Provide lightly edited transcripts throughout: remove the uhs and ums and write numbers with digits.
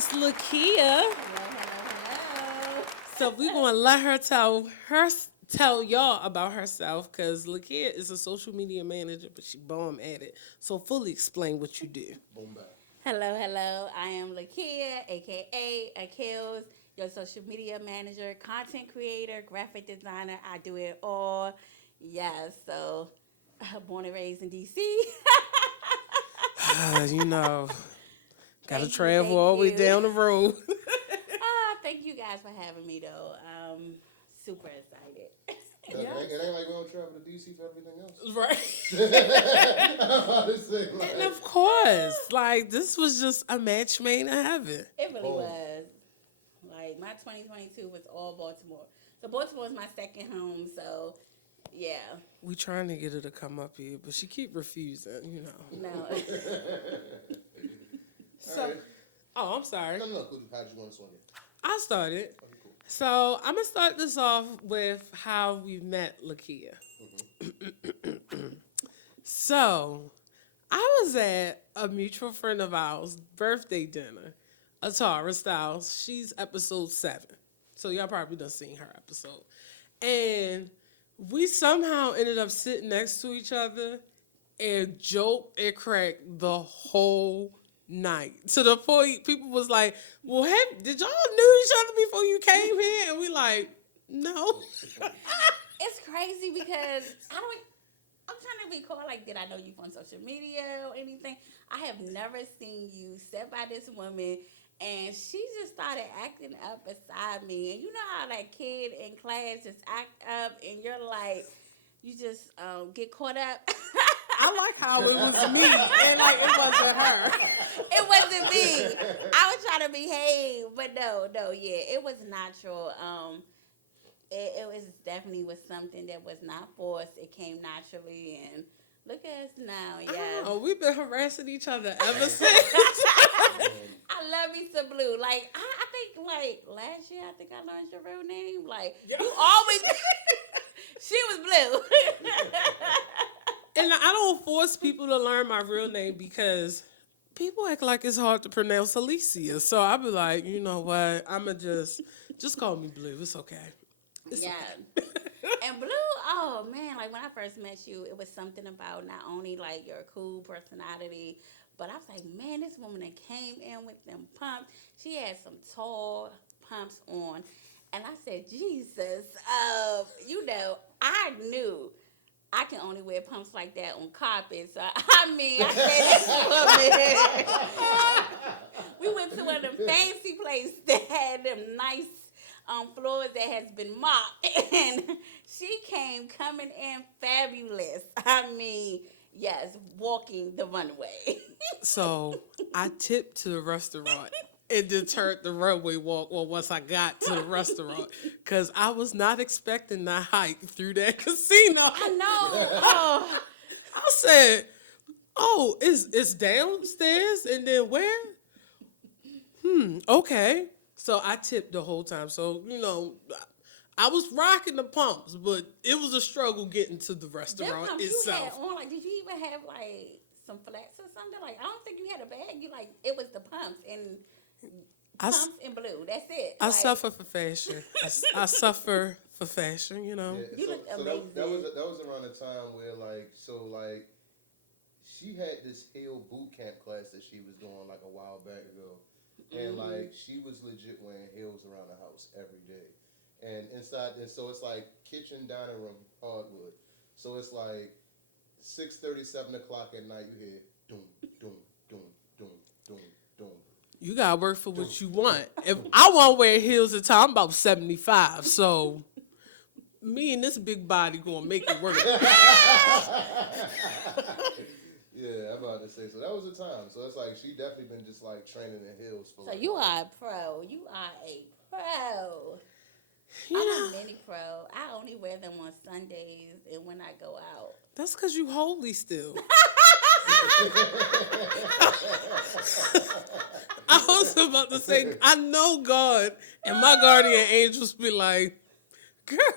Miss Lakia. Hello. So we're gonna let tell y'all about herself because Lakia is a social media manager, but she bomb at it. So fully explain what you do. Boom back. Hello. I am Lakia, aka Aikal, your social media manager, content creator, graphic designer. I do it all. Yes, so born and raised in DC. you know, gotta Thank you, travel thank all the way you. down the road. Thank you guys for having me though. Super excited. It ain't like we don't travel to DC for everything else. Right. I'm about to say, And of course, like this was just a match made in heaven. It really Oh. was. Like my 2022 was all Baltimore. So Baltimore is my second home. So yeah, We trying to get her to come up here, but she keep refusing. no. So, Alright. oh, I'm sorry. No, cool. How'd you want to swing it? I started. Okay, cool. So I'm gonna start this off with how we met Lakia. So I was at a mutual friend of ours' birthday dinner, Atara Styles. She's episode 7. So y'all probably done seen her episode. And we somehow ended up sitting next to each other and joked and cracked the whole night. To the point people was like, well, did y'all knew each other before you came here? And we like, no. It's crazy because I'm trying to recall, like, did I know you from social media or anything? I have never seen you sit by this woman and she just started acting up beside me. And you know how that kid in class just act up and you're like, you just get caught up. I like how it was me and like it wasn't her. It wasn't me. I was trying to behave, but yeah, it was natural. It was definitely was something that was not forced. It came naturally, and look at us now. Yeah, Oh, we've been harassing each other ever since. I love me some blue. Like I think like last year, I think I learned your real name. Like Yeah. you always, she was blue. And I don't force people to learn my real name because people act like it's hard to pronounce Alicia. So I'll be like, you know what? I'ma just call me Blue. It's okay. It's Yeah. okay. And blue, oh man, like when I first met you, it was something about not only like your cool personality, but I was like, man, this woman that came in with them pumps. She had some tall pumps on. And I said, Jesus, I knew I can only wear pumps like that on carpet. So I said, this woman. We went to one of them fancy places that had them nice floors that has been mopped, and she came coming in fabulous. I mean, yes, walking the runway. So I tipped to the restaurant and deterred the runway walk once I got to the restaurant because I was not expecting that hike through that casino. I know. Oh, I said, oh, it's downstairs and then where? Okay. So I tipped the whole time. So, I was rocking the pumps, but it was a struggle getting to the them restaurant pumps you itself. had on, like, did you even have like some flats or something? Like, I don't think you had a bag. You like it was the pumps and I, pumps and blue. That's it. I Like, suffer for fashion. I suffer for fashion, You look that amazing. was around the time where like she had this Hill boot camp class that she was doing like a while back ago, and like she was legit wearing heels around the house every day, and inside and so it's like kitchen dining room hardwood, so it's like 6:30, 7 o'clock at night you hear doom doom doom doom doom doom. You gotta work for what you want. If I want to wear heels at time, I'm about 75. So me and this big body gonna make it work. Yeah, I'm about to say. So that was the time. So it's like she definitely been just like training in heels for. So like, you are a pro. You are a pro. You I'm know, a mini pro. I only wear them on Sundays and when I go out. that's because you holy still. I was about to say, I know God and my guardian angels be like,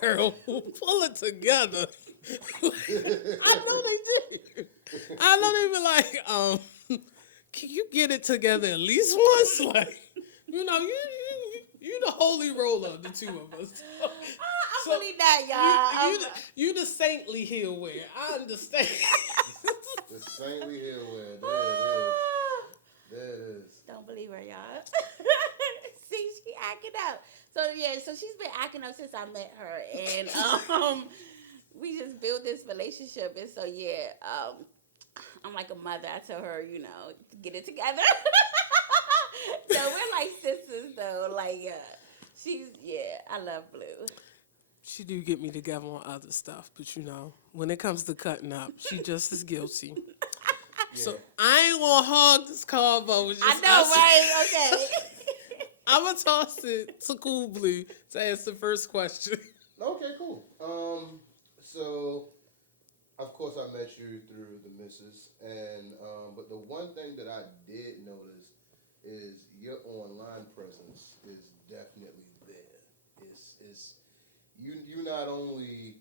girl, pull it together. I know they did. I know they be like, can you get it together at least once? Like, You know, you the holy roller of the two of us. I'm So, really not, y'all. you the saintly heel wear. I understand. The saintly hill wear. There it is. There it is. Don't believe her, y'all. See, she acting up. So yeah, so she's been acting up since I met her, and we just built this relationship, and so yeah, I'm like a mother. I tell her, get it together. So we're like sisters, though. Like, I love Blue. She do get me together on other stuff, but when it comes to cutting up, she just as guilty. So Yeah. I ain't gonna hog this convo. I know, right? Okay. I'm gonna toss it to Cool Blue to ask the first question. Okay, cool. So of course I met you through the missus, and but the one thing that I did notice is your online presence is definitely there. It's you not only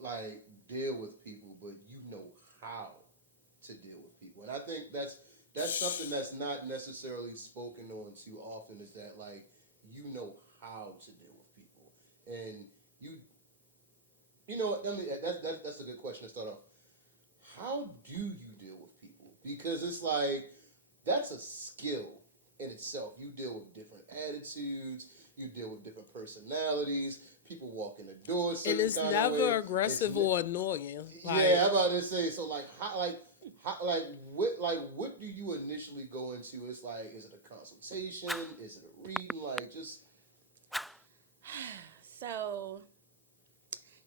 like deal with people, but you know how to deal with people, and I think that's something that's not necessarily spoken on too often. Is that like you know how to deal with people, and you know what? That's a good question to start off. How do you deal with people? Because it's like that's a skill in itself. You deal with different attitudes. You deal with different personalities. People walk in the door, And it's kind of never way. aggressive or annoying. Yeah, I'm about to say. So what do you initially go into? It's like, is it a consultation? Is it a reading? Like, just So,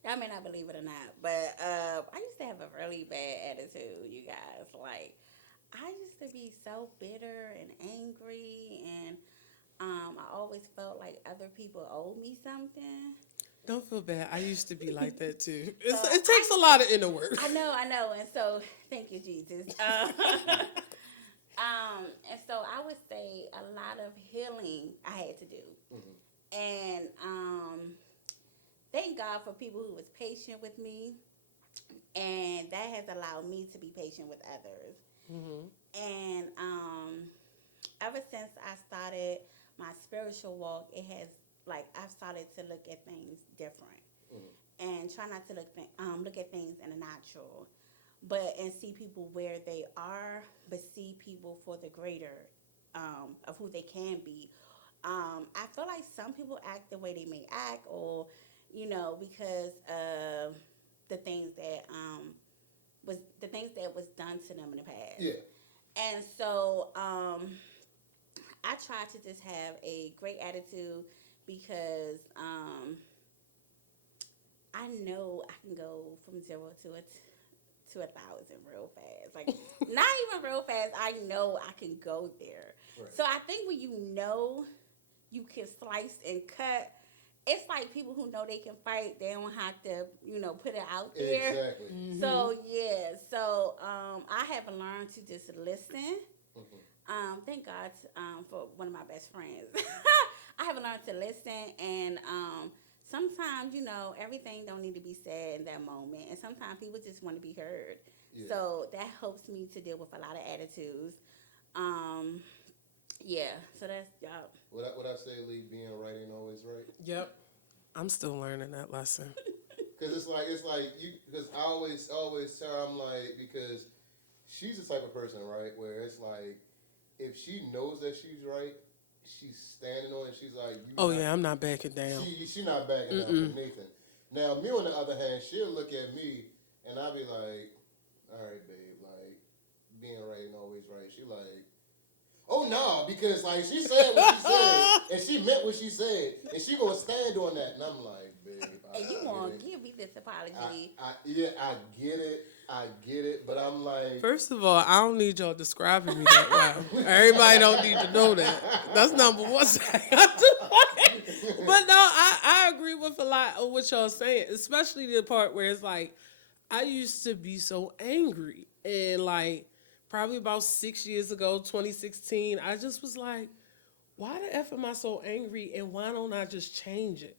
y'all may not believe it or not, but I used to have a really bad attitude, you guys. Like, I used to be so bitter and angry, and I always felt like other people owed me something. Don't feel bad. I used to be like that too. So It takes a lot of inner work. I know, and so thank you, Jesus. And so I would say a lot of healing I had to do, and thank God for people who was patient with me, and that has allowed me to be patient with others. And ever since I started my spiritual walk, it has I've started to look at things different, and try not to look at things in a natural, and see people where they are, but see people for the greater of who they can be. I feel like some people act the way they may act, or because of the things that was done to them in the past. yeah. And so I try to just have a great attitude, because I know I can go from 0 to 1,000 real fast. Like, not even real fast. I know I can go there. Right. So I think when you can slice and cut, it's like people who know they can fight. They don't have to, put it out there. Exactly. So yeah. So I have learned to just listen. Thank God for one of my best friends. I have learned to listen, and sometimes everything don't need to be said in that moment, and sometimes people just want to be heard. Yeah. So that helps me to deal with a lot of attitudes. Yeah. So that's y'all. What I say, Lee, being right ain't always right. Yep. I'm still learning that lesson. Because it's like you. Because I always tell her, I'm like, because she's the type of person, right, where it's like if she knows that she's right, she's standing on it. She's like, I'm not backing down. She not backing down for Nathan. Now me on the other hand, she'll look at me and I'll be like, all right, babe, like being right ain't always right. She like, oh no, because like she said what she said and she meant what she said and she gonna stand on that, and I'm like, babe, And you want to give me this apology? I get it, but I'm like, First of all, I don't need y'all describing me that well. Everybody don't need to know that. That's number one thing. But no, I agree with a lot of what y'all saying, especially the part where it's like, I used to be so angry. And like, probably about 6 years ago, 2016, I just was like, why the F am I so angry, and why don't I just change it?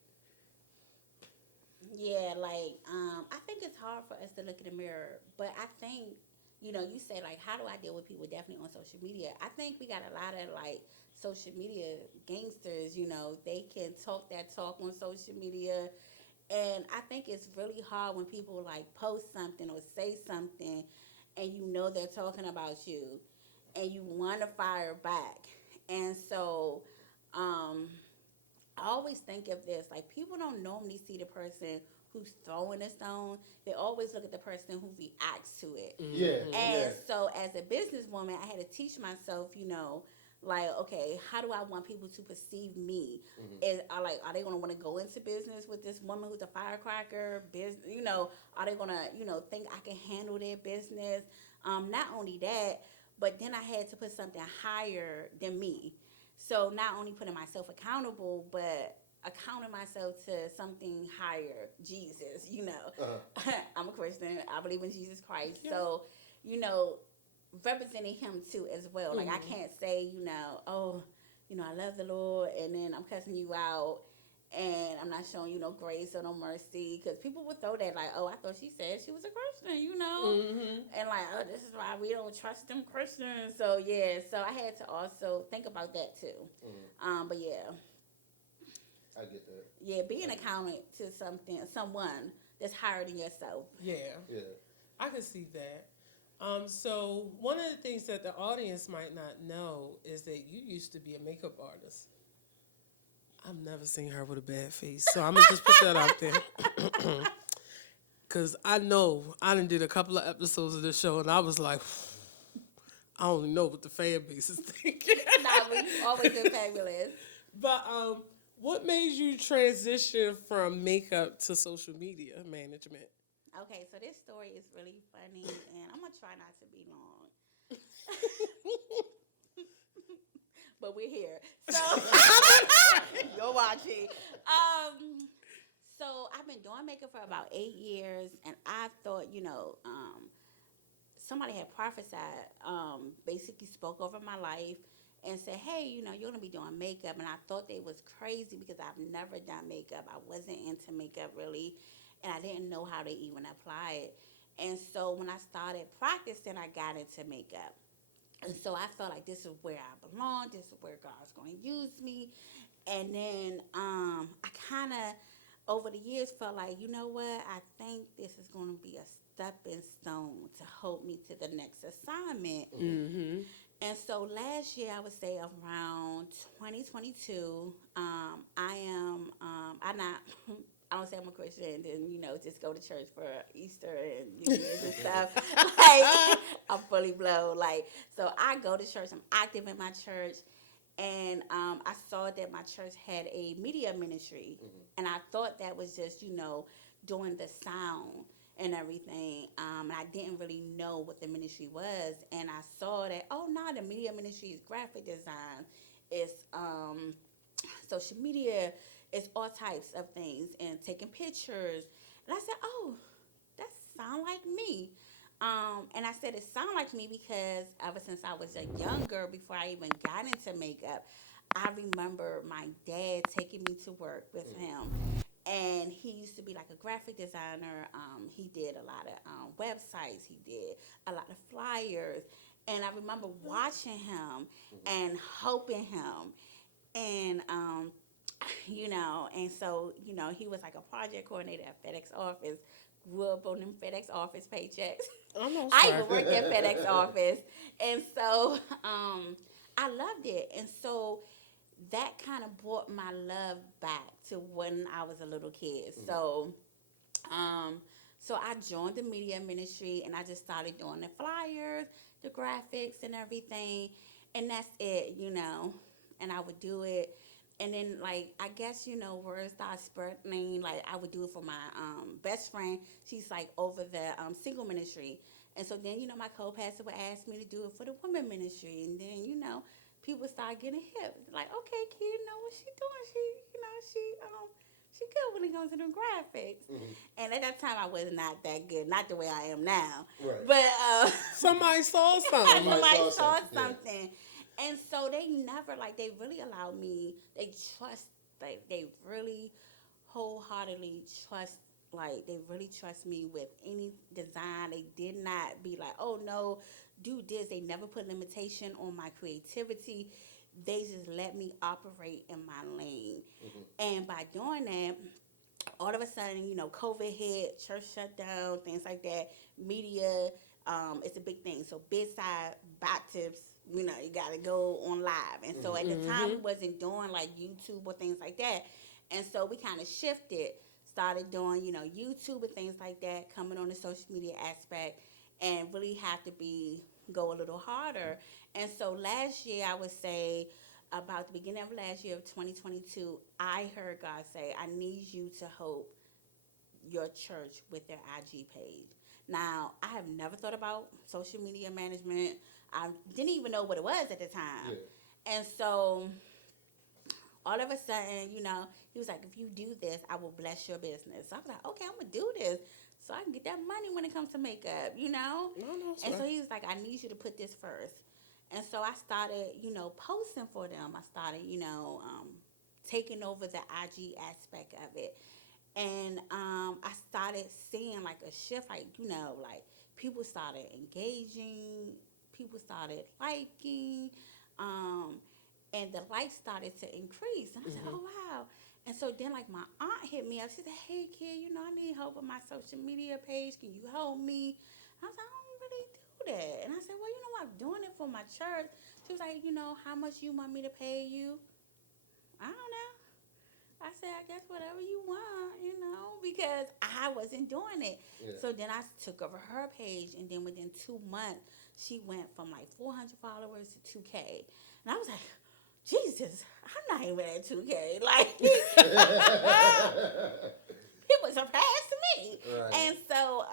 Yeah, I think it's hard for us to look in the mirror, but I think you say like, how do I deal with people definitely on social media? I think we got a lot of like social media gangsters, they can talk that talk on social media. And I think it's really hard when people like post something or say something and they're talking about you and you want to fire back. And so I always think of this like people don't normally see the person who's throwing a stone. They always look at the person who reacts to it. Yeah, And yeah. so as a businesswoman, I had to teach myself, like, okay, how do I want people to perceive me? Are they gonna want to go into business with this woman who's a firecracker? Are they gonna, think I can handle their business? Not only that, but then I had to put something higher than me. So not only putting myself accountable, but accounting myself to something higher, Jesus. I'm a Christian. I believe in Jesus Christ. Yeah. So, representing him too as well. Like I can't say, oh, I love the Lord and then I'm cussing you out and I'm not showing you no grace or no mercy, because people would throw that like, oh, I thought she said she was a Christian, and like, oh, this is why we don't trust them Christians. So yeah, so I had to also think about that too. But yeah, I get that. yeah, being accounted to someone that's higher than yourself. Yeah. Yeah. I can see that. So one of the things that the audience might not know is that you used to be a makeup artist. I've never seen her with a bad face, so I'm gonna just put that out there. Cause I know I done did a couple of episodes of this show, and I was like, I don't know what the fan base is thinking. Nah, but you always been fabulous. But what made you transition from makeup to social media management? Okay, so this story is really funny, and I'm gonna try not to be long. But we're here, so you're watching. So I've been doing makeup for about 8 years, and I thought, somebody had prophesied, basically spoke over my life and said, hey, you're going to be doing makeup. And I thought they was crazy because I've never done makeup. I wasn't into makeup really, and I didn't know how to even apply it. And so when I started practicing, I got into makeup. And so I felt like this is where I belong. This is where God's going to use me. And then I kind of, over the years, felt like, you know what? I think this is going to be a stepping stone to hold me to the next assignment. Mm-hmm. And so last year, I would say around 2022, I don't say I'm a Christian and then, just go to church for Easter and New Year's and stuff. Like, I'm fully blown. Like, so I go to church. I'm active in my church. And I saw that my church had a media ministry. And I thought that was just, doing the sound and everything. And I didn't really know what the ministry was. And I saw that, oh, no, the media ministry is graphic design. It's social media. It's all types of things and taking pictures. And I said, oh, that sound like me. And I said it sound like me because ever since I was a young girl, before I even got into makeup, I remember my dad taking me to work with him. And he used to be like a graphic designer. He did a lot of websites. He did a lot of flyers. And I remember watching him and helping him. And and so, he was like a project coordinator at FedEx office, grew up on them FedEx office paychecks. I even worked at FedEx office. And so I loved it. And so that kind of brought my love back to when I was a little kid. So I joined the media ministry and I just started doing the flyers, the graphics and everything. And that's it, and I would do it. And then, like, I guess, words started spreading. Like, I would do it for my best friend. She's, like, over the single ministry. And so then, my co-pastor would ask me to do it for the women ministry. And then, people start getting hip. Like, okay, kid, what she doing? She good when it comes to the graphics. And at that time, I was not that good. Not the way I am now. Right. But Somebody saw something. somebody saw something. And so they never, they really allowed me, they really wholeheartedly trust Like, they really trust me with any design. They did not be like, oh, no, do this. They never put limitation on my creativity. They just let me operate in my lane. And by doing that, all of a sudden, COVID hit, church shut down, things like that. Media, it's a big thing. So bedside baptisms, you got to go on live. And so at the time, we wasn't doing like YouTube or things like that. And so we kind of shifted, started doing, YouTube and things like that, coming on the social media aspect, and really have to go a little harder. And so last year, I would say, about the beginning of last year of 2022, I heard God say, I need you to help your church with their IG page. Now, I have never thought about social media management. I didn't even know what it was at the time. Yeah. And so all of a sudden, he was like, if you do this, I will bless your business. So I was like, okay, I'm going to do this so I can get that money when it comes to makeup, No, and so he was like, I need you to put this first. And so I started, posting for them. I started, taking over the IG aspect of it. And I started seeing like a shift, like, like people started engaging, people started liking, and the likes started to increase. And I said, oh, wow. And so then, like, my aunt hit me up. She said, hey, kid, I need help with my social media page. Can you help me? I was like, I don't really do that. And I said, well, I'm doing it for my church. She was like, how much you want me to pay you? I don't know. I said, I guess whatever you want, because I wasn't doing it. Yeah. So then I took over her page, and then within 2 months, she went from like 400 followers to 2K. And I was like, Jesus, I'm not even at 2K. Like, people surpassed me. Right. And so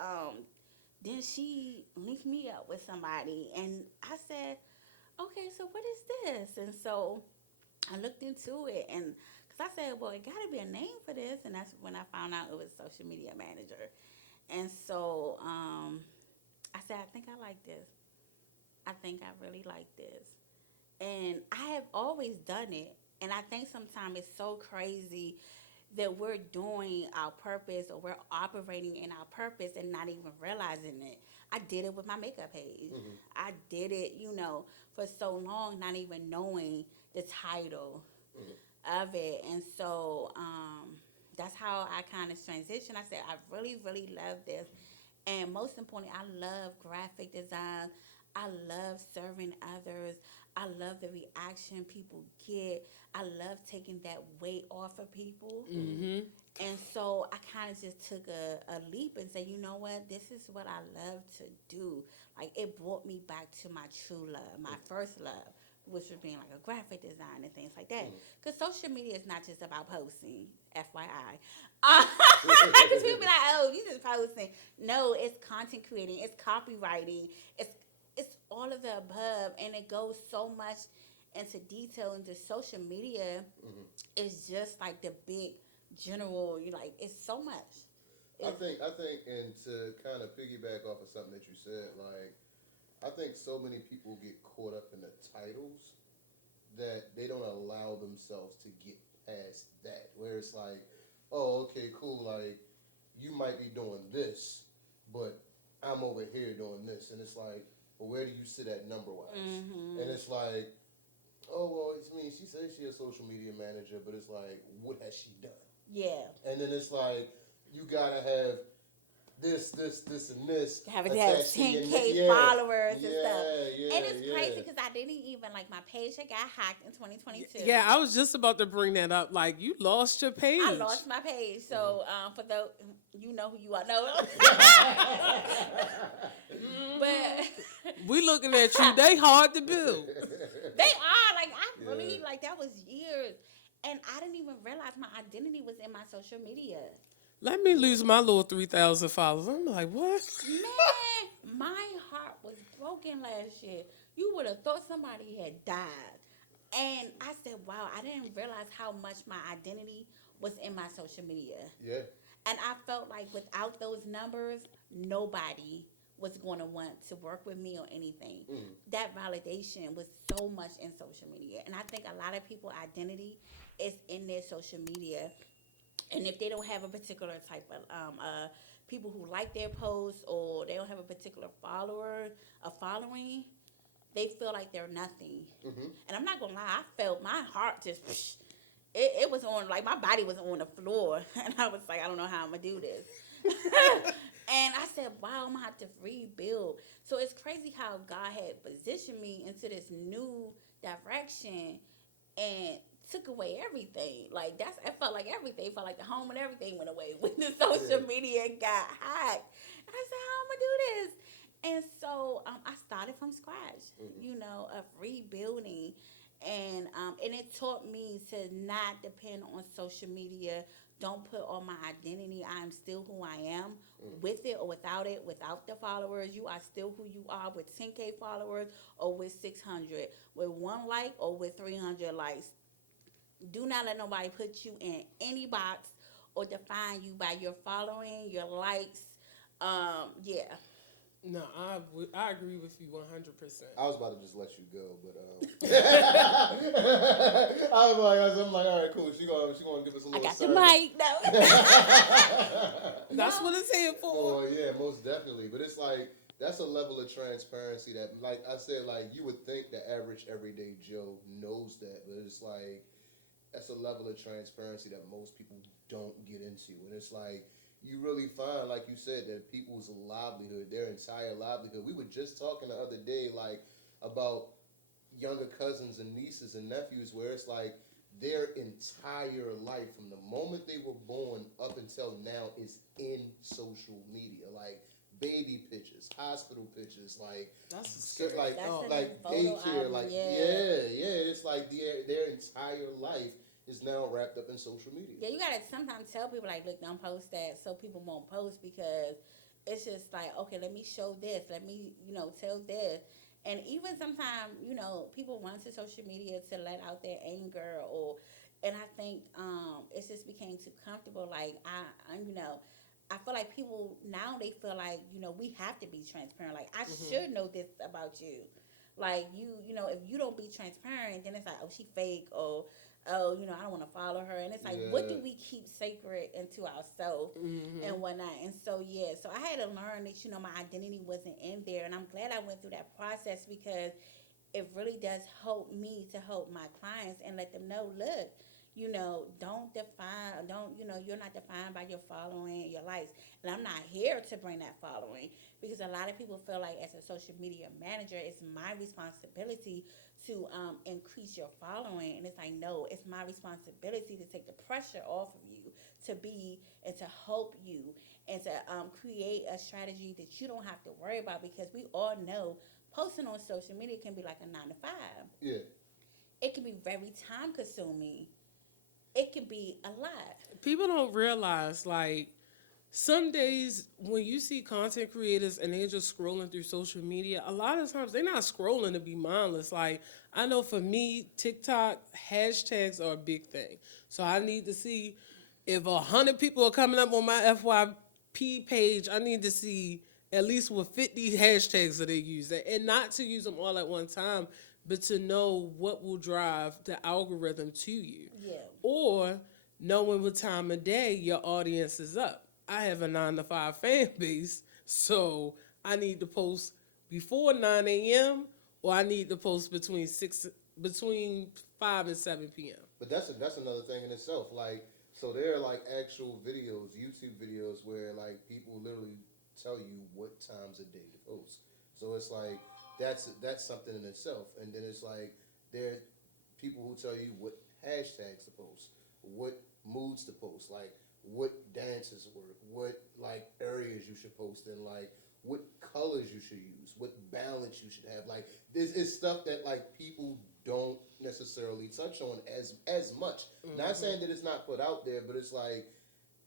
then she linked me up with somebody, and I said, okay, so what is this? And so I looked into it, and because I said, well, it got to be a name for this, and that's when I found out it was social media manager. And so I said, I think I like this. I think I really like this. And I have always done it, and I think sometimes it's so crazy that we're doing our purpose, or we're operating in our purpose and not even realizing it. I did it with my makeup page. I did it, for so long, not even knowing the title of it. And so that's how I kind of transitioned. I said, I really, really love this. And most importantly, I love graphic design. I love serving others. I love the reaction people get. I love taking that weight off of people. And so I kind of just took a leap and said, you know what? This is what I love to do. Like, it brought me back to my true love, my first love, which was being like a graphic design and things like that. Because social media is not just about posting, FYI. Because people be like, oh, you just posting. No, it's content creating. It's copywriting. It's all of the above. And it goes so much into detail into social media. It's just like the big general, it's so much. I think, and to kind of piggyback off of something that you said, like, I think so many people get caught up in the titles that they don't allow themselves to get past that, where it's like, oh, okay, cool, like, you might be doing this, but I'm over here doing this, and it's like, well, where do you sit at number-wise? And it's like, oh, well, she says she's a social media manager, but it's like, what has she done? Yeah. And then it's like, you gotta have this, and this. Have 10K followers and stuff. Yeah, and it's crazy because I didn't even, like, my page had got hacked in 2022. Yeah, I was just about to bring that up. Like, you lost your page. I lost my page. So, for those, you know who you are. No. But we looking at you. They hard to build. They are. Like, I really, like, that was years. And I didn't even realize my identity was in my social media. Let me lose my little 3,000 followers. I'm like, what? Man, my heart was broken last year. You would have thought somebody had died. And I said, wow, I didn't realize how much my identity was in my social media. Yeah. And I felt like without those numbers, nobody was going to want to work with me or anything. That validation was so much in social media. And I think a lot of people's identity is in their social media. And if they don't have a particular type of people who like their posts, or they don't have a particular following, they feel like they're nothing. And I'm not gonna lie, I felt my heart just it was on, like my body was on the floor, and I was like, I don't know how I'm gonna do this. And I said, wow, I'm gonna have to rebuild. So it's crazy how God had positioned me into this new direction and took away everything. Like I felt like everything. It felt like the home and everything went away when the social media got hacked. And I said, how am I gonna do this? And so I started from scratch, of rebuilding, and it taught me to not depend on social media. Don't put all my identity. I'm still who I am, with it or without it, without the followers. You are still who you are with 10K followers or with 600, with 1 like or with 300 likes. Do not let nobody put you in any box or define you by your following, your likes. Yeah. No, I agree with you 100%. I was about to just let you go, but I'm like, all right, cool. She gonna give us a little. I got sermon. the mic. No. That's what it's here for. Oh yeah, most definitely. But it's like that's a level of transparency that, like I said, like you would think the average everyday Joe knows that, but it's like that's a level of transparency that most people don't get into, and it's like. You really find, like you said, that people's livelihood, their entire livelihood. We were just talking the other day, like, about younger cousins and nieces and nephews, where it's like their entire life, from the moment they were born up until now, is in social media. Like, baby pictures, hospital pictures, like, that's scary. like, like daycare, like, yeah. It's like their entire life is now wrapped up in social media. Yeah, you gotta sometimes tell people, like, look, don't post that, so people won't post, because it's just like, okay, let me show this, let me, tell this. And even sometimes, people run to social media to let out their anger, and I think it's just became too comfortable. Like, I feel like people now, they feel like, we have to be transparent. Like, I should know this about you. Like, if you don't be transparent, then it's like, oh, she fake, or oh, I don't want to follow her. And it's like, what do we keep sacred into ourselves and whatnot? And so, so I had to learn that, my identity wasn't in there. And I'm glad I went through that process, because it really does help me to help my clients and let them know, look, you're not defined by your following, your likes. And I'm not here to bring that following, because a lot of people feel like, as a social media manager, it's my responsibility to increase your following. And it's like, no, it's my responsibility to take the pressure off of you, and to help you, and to create a strategy that you don't have to worry about, because we all know posting on social media can be like a 9 to 5. Yeah. It can be very time consuming. It can be a lot. People don't realize, like, some days when you see content creators and they're just scrolling through social media, a lot of times they're not scrolling to be mindless. Like, I know for me, TikTok hashtags are a big thing. So I need to see if 100 people are coming up on my FYP page, I need to see at least what 50 hashtags that they use. And not to use them all at one time, but to know what will drive the algorithm to you. Yeah. Or knowing what time of day your audience is up. I have a 9 to 5 fan base, so I need to post before 9 a.m. or I need to post between 5 and 7 p.m. But that's another thing in itself. Like, so there are like actual videos, YouTube videos, where like people literally tell you what times a day to post. So it's like that's something in itself. And then it's like there are people who tell you what hashtags to post, what moods to post, like what dances work, what like areas you should post in, like what colors you should use, what balance you should have. Like this is stuff that like people don't necessarily touch on as much. Not saying that it's not put out there, but it's like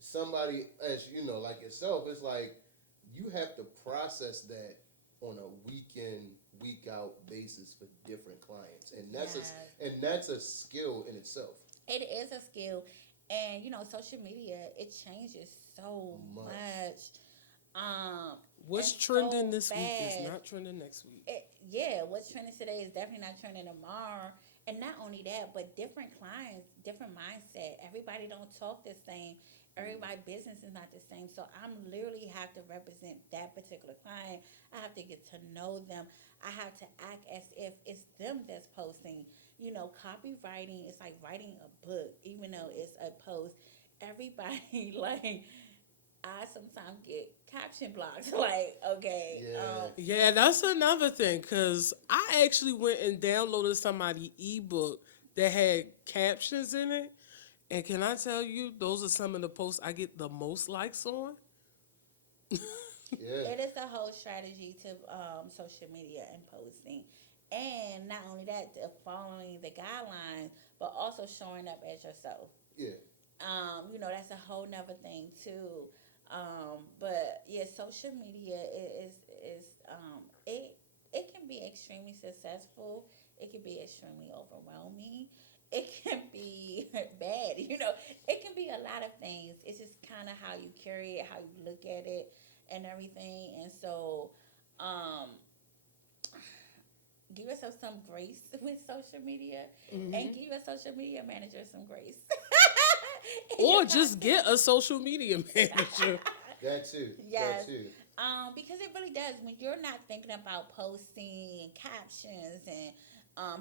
somebody, as you know, like yourself, it's like you have to process that on a week in, week out basis for different clients, and that's a skill in itself. It is a skill, and social media, it changes so much. What's it's trending so this week is fast. not trending next week. What's trending today is definitely not trending tomorrow. And not only that, but different clients, different mindset. Everybody don't talk the same. Everybody business is not the same. So I'm literally have to represent that particular client. I have to get to know them. I have to act as if it's them that's posting. Copywriting is like writing a book, even though it's a post. Everybody like I sometimes get caption blocks. Like, okay, Yeah. Yeah, that's another thing because I actually went and downloaded somebody's ebook that had captions in it. And can I tell you, those are some of the posts I get the most likes on? Yeah. it is a whole strategy to social media and posting. And not only that, following the guidelines, but also showing up as yourself. Yeah. That's a whole nother thing too. But yeah, social media is it can be extremely successful. It can be extremely overwhelming. It can be bad. It can be a lot of things. It's just kind of how you carry it, how you look at it, and everything. And so, um, give yourself some grace with social media, and give your social media manager some grace. In your Or just content. get a social media manager. That too. Yes. That too. Because it really does. When you're not thinking about posting and captions and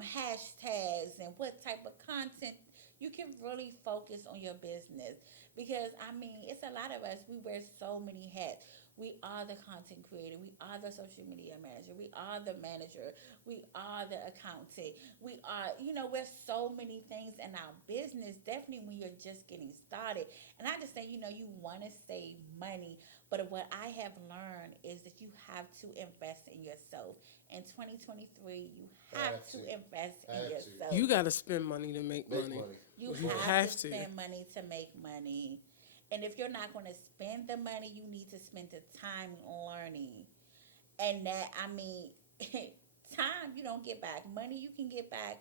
hashtags and what type of content, you can really focus on your business. Because I mean, it's a lot of us. We wear so many hats. We are the content creator. We are the social media manager. We are the manager. We are the accountant. We are, we're so many things in our business. Definitely when you're just getting started. And I just say, you want to save money, but what I have learned is that you have to invest in yourself. In 2023, you have to invest in Have to. yourself. You got to spend money to make Make money. money. You You have have to to. spend money to make money. And if you're not going to spend the money, you need to spend the time learning. And that, I mean, time you don't get back. Money you can get back.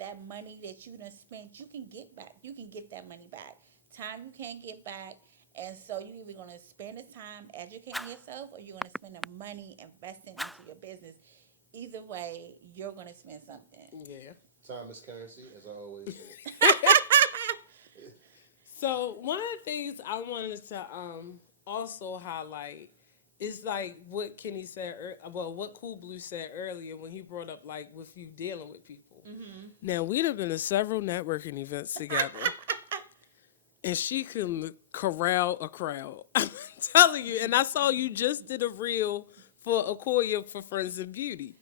That money that you done spent, you can get back. You can get that money back. Time you can't get back. And so you either going to spend the time educating yourself, or you're going to spend the money investing into your business. Either way, you're going to spend something. Yeah. Time is currency, as I always say. So one of the things I wanted to also highlight is like what Kenny said, what Cool Blue said earlier when he brought up like with you dealing with people. Now we'd have been to several networking events together, and she can corral a crowd. I'm telling you, and I saw you just did a reel for Akoya for Friends of Beauty.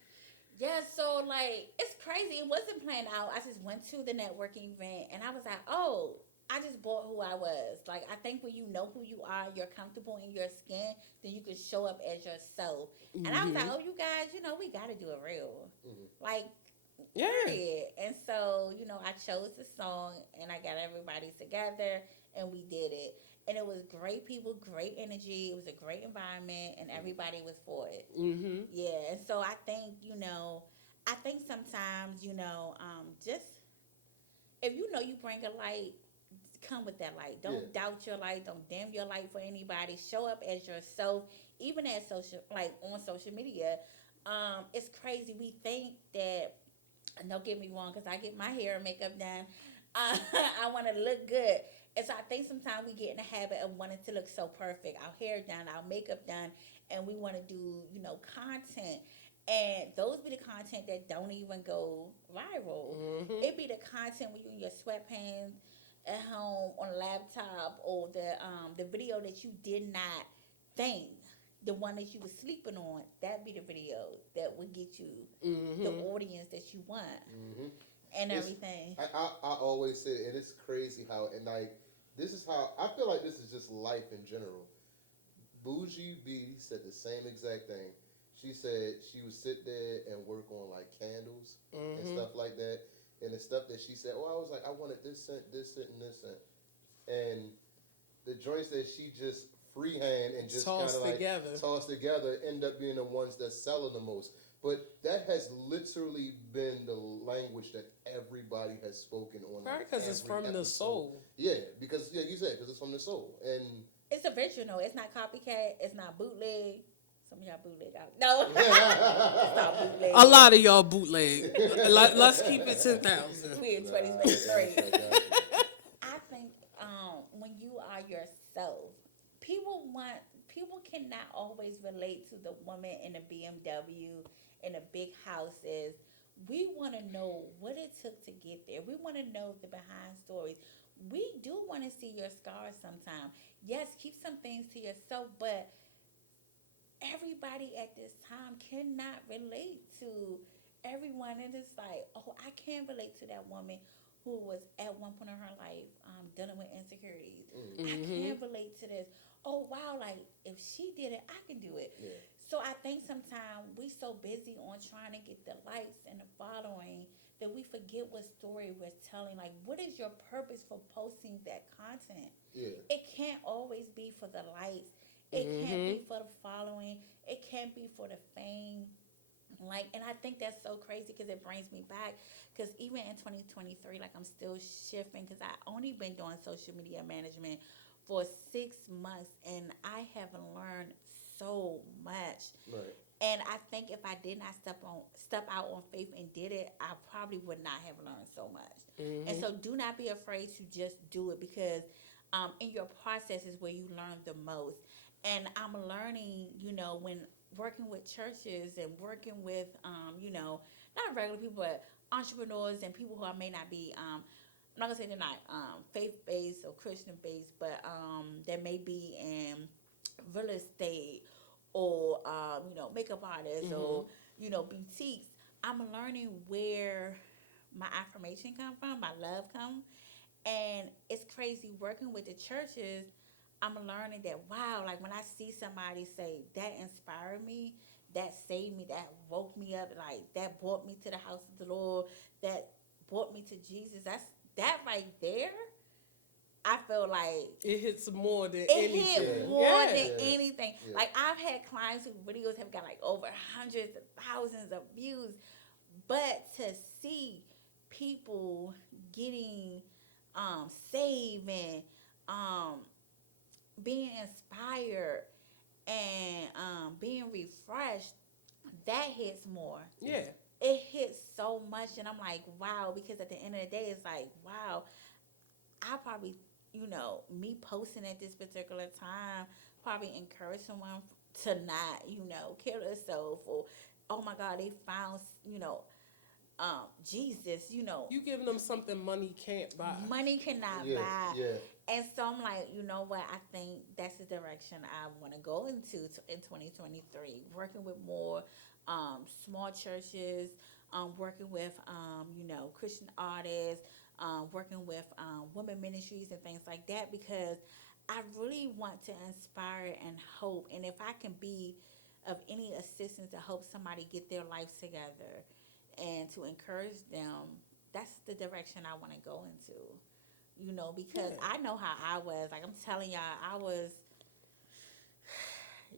Yeah, so like it's crazy. It wasn't planned out. I just went to the networking event and I was like, oh, I just bought who I was. Like I think when you know who you are, you're comfortable in your skin, then you can show up as yourself. And I was like, oh, you guys, we got to do a reel. Like, Yeah. period. And so, I chose the song and I got everybody together and we did it. And it was great people, great energy. It was a great environment and everybody was for it. Yeah. And so I think, sometimes, just if you bring a light, come with that light. Don't doubt your light. Don't dim your light for anybody. Show up as yourself, even at on social media. It's crazy. We think that, and don't get me wrong, because I get my hair and makeup done. I want to look good. And so I think sometimes we get in the habit of wanting to look so perfect. Our hair done, our makeup done, and we want to do, content. And those be the content that don't even go viral. It be the content when you in your sweatpants at home on a laptop, or the video that you did not think, the one that you was sleeping on, that be the video that would get you the audience that you want and everything. I always say, and it's crazy how, and like, this is how, I feel like this is just life in general. Bougie B said the same exact thing. She said she would sit there and work on like candles and stuff like that. And the stuff that she said, I was like, I wanted this scent, and this scent. And the joints that she just freehand and just kind of like toss together end up being the ones that's selling the most. But that has literally been the language that everybody has spoken on. Right, because it's from the soul. Yeah, because you said because it's from the soul, and it's original. It's not copycat. It's not bootleg. It's some of y'all bootleg out. No, stop bootleg. A lot of y'all bootleg. Let's keep it 10,000. We in Nah, 2023. I got you. I think when you are yourself, people cannot always relate to the woman in the BMW in the big houses. We want to know what it took to get there. We want to know the behind stories. We do want to see your scars sometimes. Yes, keep some things to yourself, but everybody at this time cannot relate to everyone. And it's like, oh, I can relate to that woman who was at one point in her life dealing with insecurities. I can relate to this. Oh, wow, like if she did it, I can do it. Yeah. So I think sometimes we so busy on trying to get the likes and the following that we forget what story we're telling. Like, what is your purpose for posting that content? Yeah. It can't always be for the likes. It can't be for the following. It can't be for the fame. Like, and I think that's so crazy because it brings me back. Because even in 2023, like I'm still shifting because I only been doing social media management for 6 months, and I have learned so much. Right. And I think if I did not step out on faith and did it, I probably would not have learned so much. And so do not be afraid to just do it because in your process is where you learn the most. And I'm learning, when working with churches and working with, not regular people, but entrepreneurs and people who I may not be, I'm not gonna say they're not faith-based or Christian-based, but they may be in real estate or makeup artists or boutiques. I'm learning where my affirmation come from, my love come, and it's crazy working with the churches. I'm learning that wow, like when I see somebody say that inspired me, that saved me, that woke me up, like that brought me to the house of the Lord, that brought me to Jesus. That right there. I feel like It hits more than it anything. hit more Yeah. than anything. Yeah. Like I've had clients whose videos have got like over hundreds of thousands of views, but to see people getting saved and being inspired and being refreshed, that hits more. Yeah. It hits so much, and I'm like, wow, because at the end of the day, it's like, wow, I probably, me posting at this particular time probably encourage someone to not, kill themselves or, oh my God, they found, Jesus, You giving them something money can't buy. money cannot Yeah. buy. Yeah. And so I'm like, you know what? I think that's the direction I want to go into in 2023. Working with more small churches, working with, Christian artists, working with women ministries and things like that because I really want to inspire and hope. And if I can be of any assistance to help somebody get their lives together and to encourage them, that's the direction I want to go into. Because Yeah. I know how I was. Like I'm telling y'all,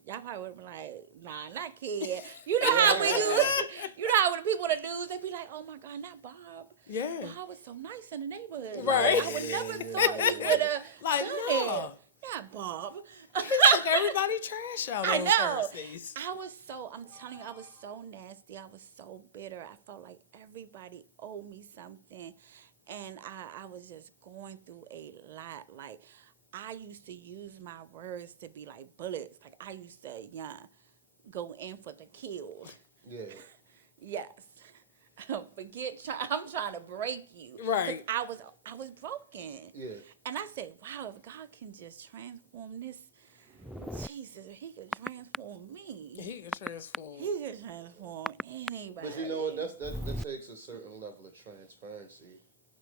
y'all probably would have been like, nah, not kid. You know how when when the people in the news, they be like, oh my God, not Bob. Yeah. Bob was so nice in the neighborhood. Right. I would never thought he would have Like, done no. it. Not Bob. Took everybody trash out I on know. Thursdays. I'm telling you, I was so nasty. I was so bitter. I felt like everybody owed me something. And I was just going through a lot. Like, I used to use my words to be like bullets. Like, I used to, go in for the kill. Yeah. Yes. I'm trying to break you. 'Cause Right. I was broken. Yeah. And I said, wow, if God can just transform this, Jesus, if he could transform me, He can transform. he could transform anybody. But you know what? That takes a certain level of transparency.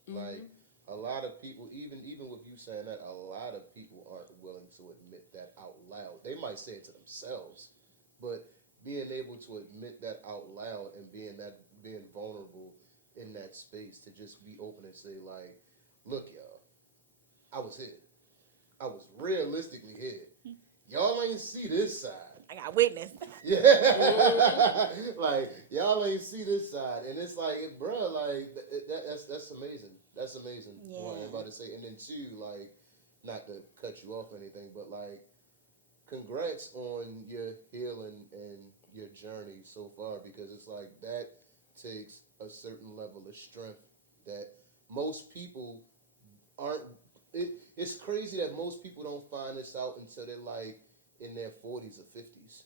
Like a lot of people, even with you saying that, a lot of people aren't willing to admit that out loud. They might say it to themselves, but being able to admit that out loud and being vulnerable in that space to just be open and say like, look, y'all, I was hit. I was realistically hit. Y'all ain't see this side. I got witness. Yeah, like y'all ain't see this side, and it's like, bruh, like that's amazing. That's amazing. Yeah. One, I'm about to say, and then two, like, not to cut you off or anything, but like, congrats on your healing and your journey so far, because it's like that takes a certain level of strength that most people aren't. It's crazy that most people don't find this out until they're like in their 40s or 50s.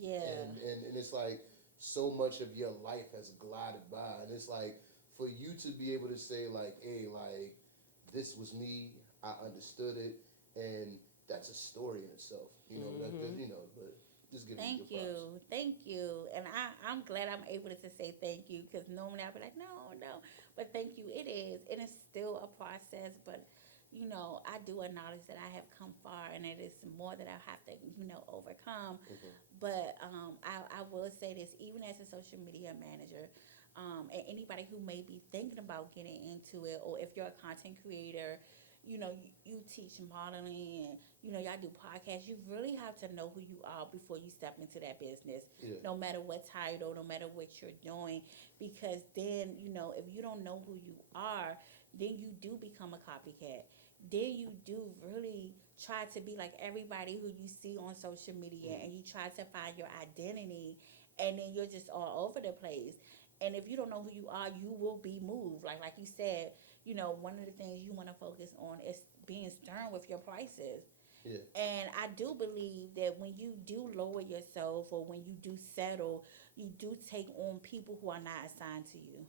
Yeah. And it's like so much of your life has glided by, and it's like for you to be able to say like, hey, like this was me, I understood it, and that's a story in itself, you know. You know, but just giving you Thank your props. you. Thank you. And I'm glad I'm able to say thank you, because normally I'd be like, no, no. But thank you. It is. And it's still a process. But, I do acknowledge that I have come far, and it is more that I have to, overcome. Mm-hmm. But I will say this, even as a social media manager, and anybody who may be thinking about getting into it, or if you're a content creator, you teach modeling, and y'all do podcasts. You really have to know who you are before you step into that business. Yeah. No matter what title, no matter what you're doing, because then if you don't know who you are, then you do become a copycat. Then you do really try to be like everybody who you see on social media, and you try to find your identity, and then you're just all over the place. And if you don't know who you are, you will be moved. Like you said, one of the things you want to focus on is being stern with your prices. Yeah. And I do believe that when you do lower yourself, or when you do settle, you do take on people who are not assigned to you.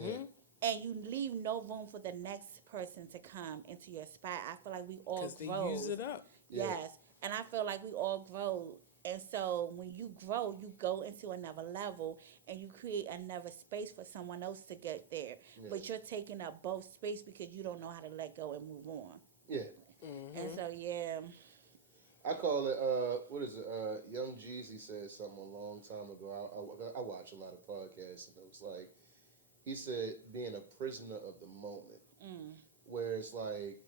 Yeah. And you leave no room for the next person to come into your spot. I feel like we all Because they grow. use it up. Yeah. Yes. And I feel like we all grow. And so when you grow, you go into another level, and you create another space for someone else to get there. Yeah. But you're taking up both space because you don't know how to let go and move on. Yeah. And so, yeah. I call it what is it? Young Jeezy said something a long time ago. I watch a lot of podcasts, and it was like he said being a prisoner of the moment, where it's like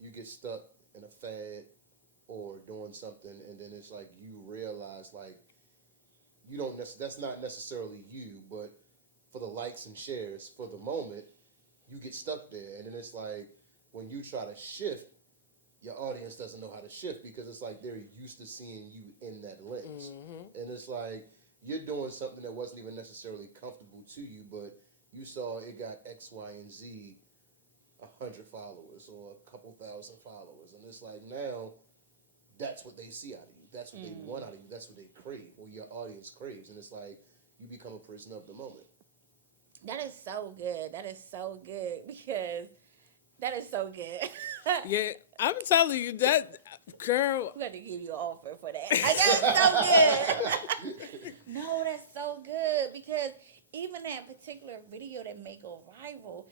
you get stuck in a fad or doing something, and then it's like you realize like you don't that's not necessarily you, but for the likes and shares for the moment, you get stuck there, and then it's like when you try to shift, your audience doesn't know how to shift, because it's like they're used to seeing you in that lens, and it's like you're doing something that wasn't even necessarily comfortable to you, but you saw it got X, Y, and Z 100 followers or a couple thousand followers, and it's like now that's what they see out of you. That's what they want out of you. That's what they crave, or your audience craves, and it's like you become a prisoner of the moment. That is so good. That is so good, because that is so good. Yeah, I'm telling you that, girl. We got to give you an offer for that. That's so good. No, that's so good, because even that particular video that may go viral,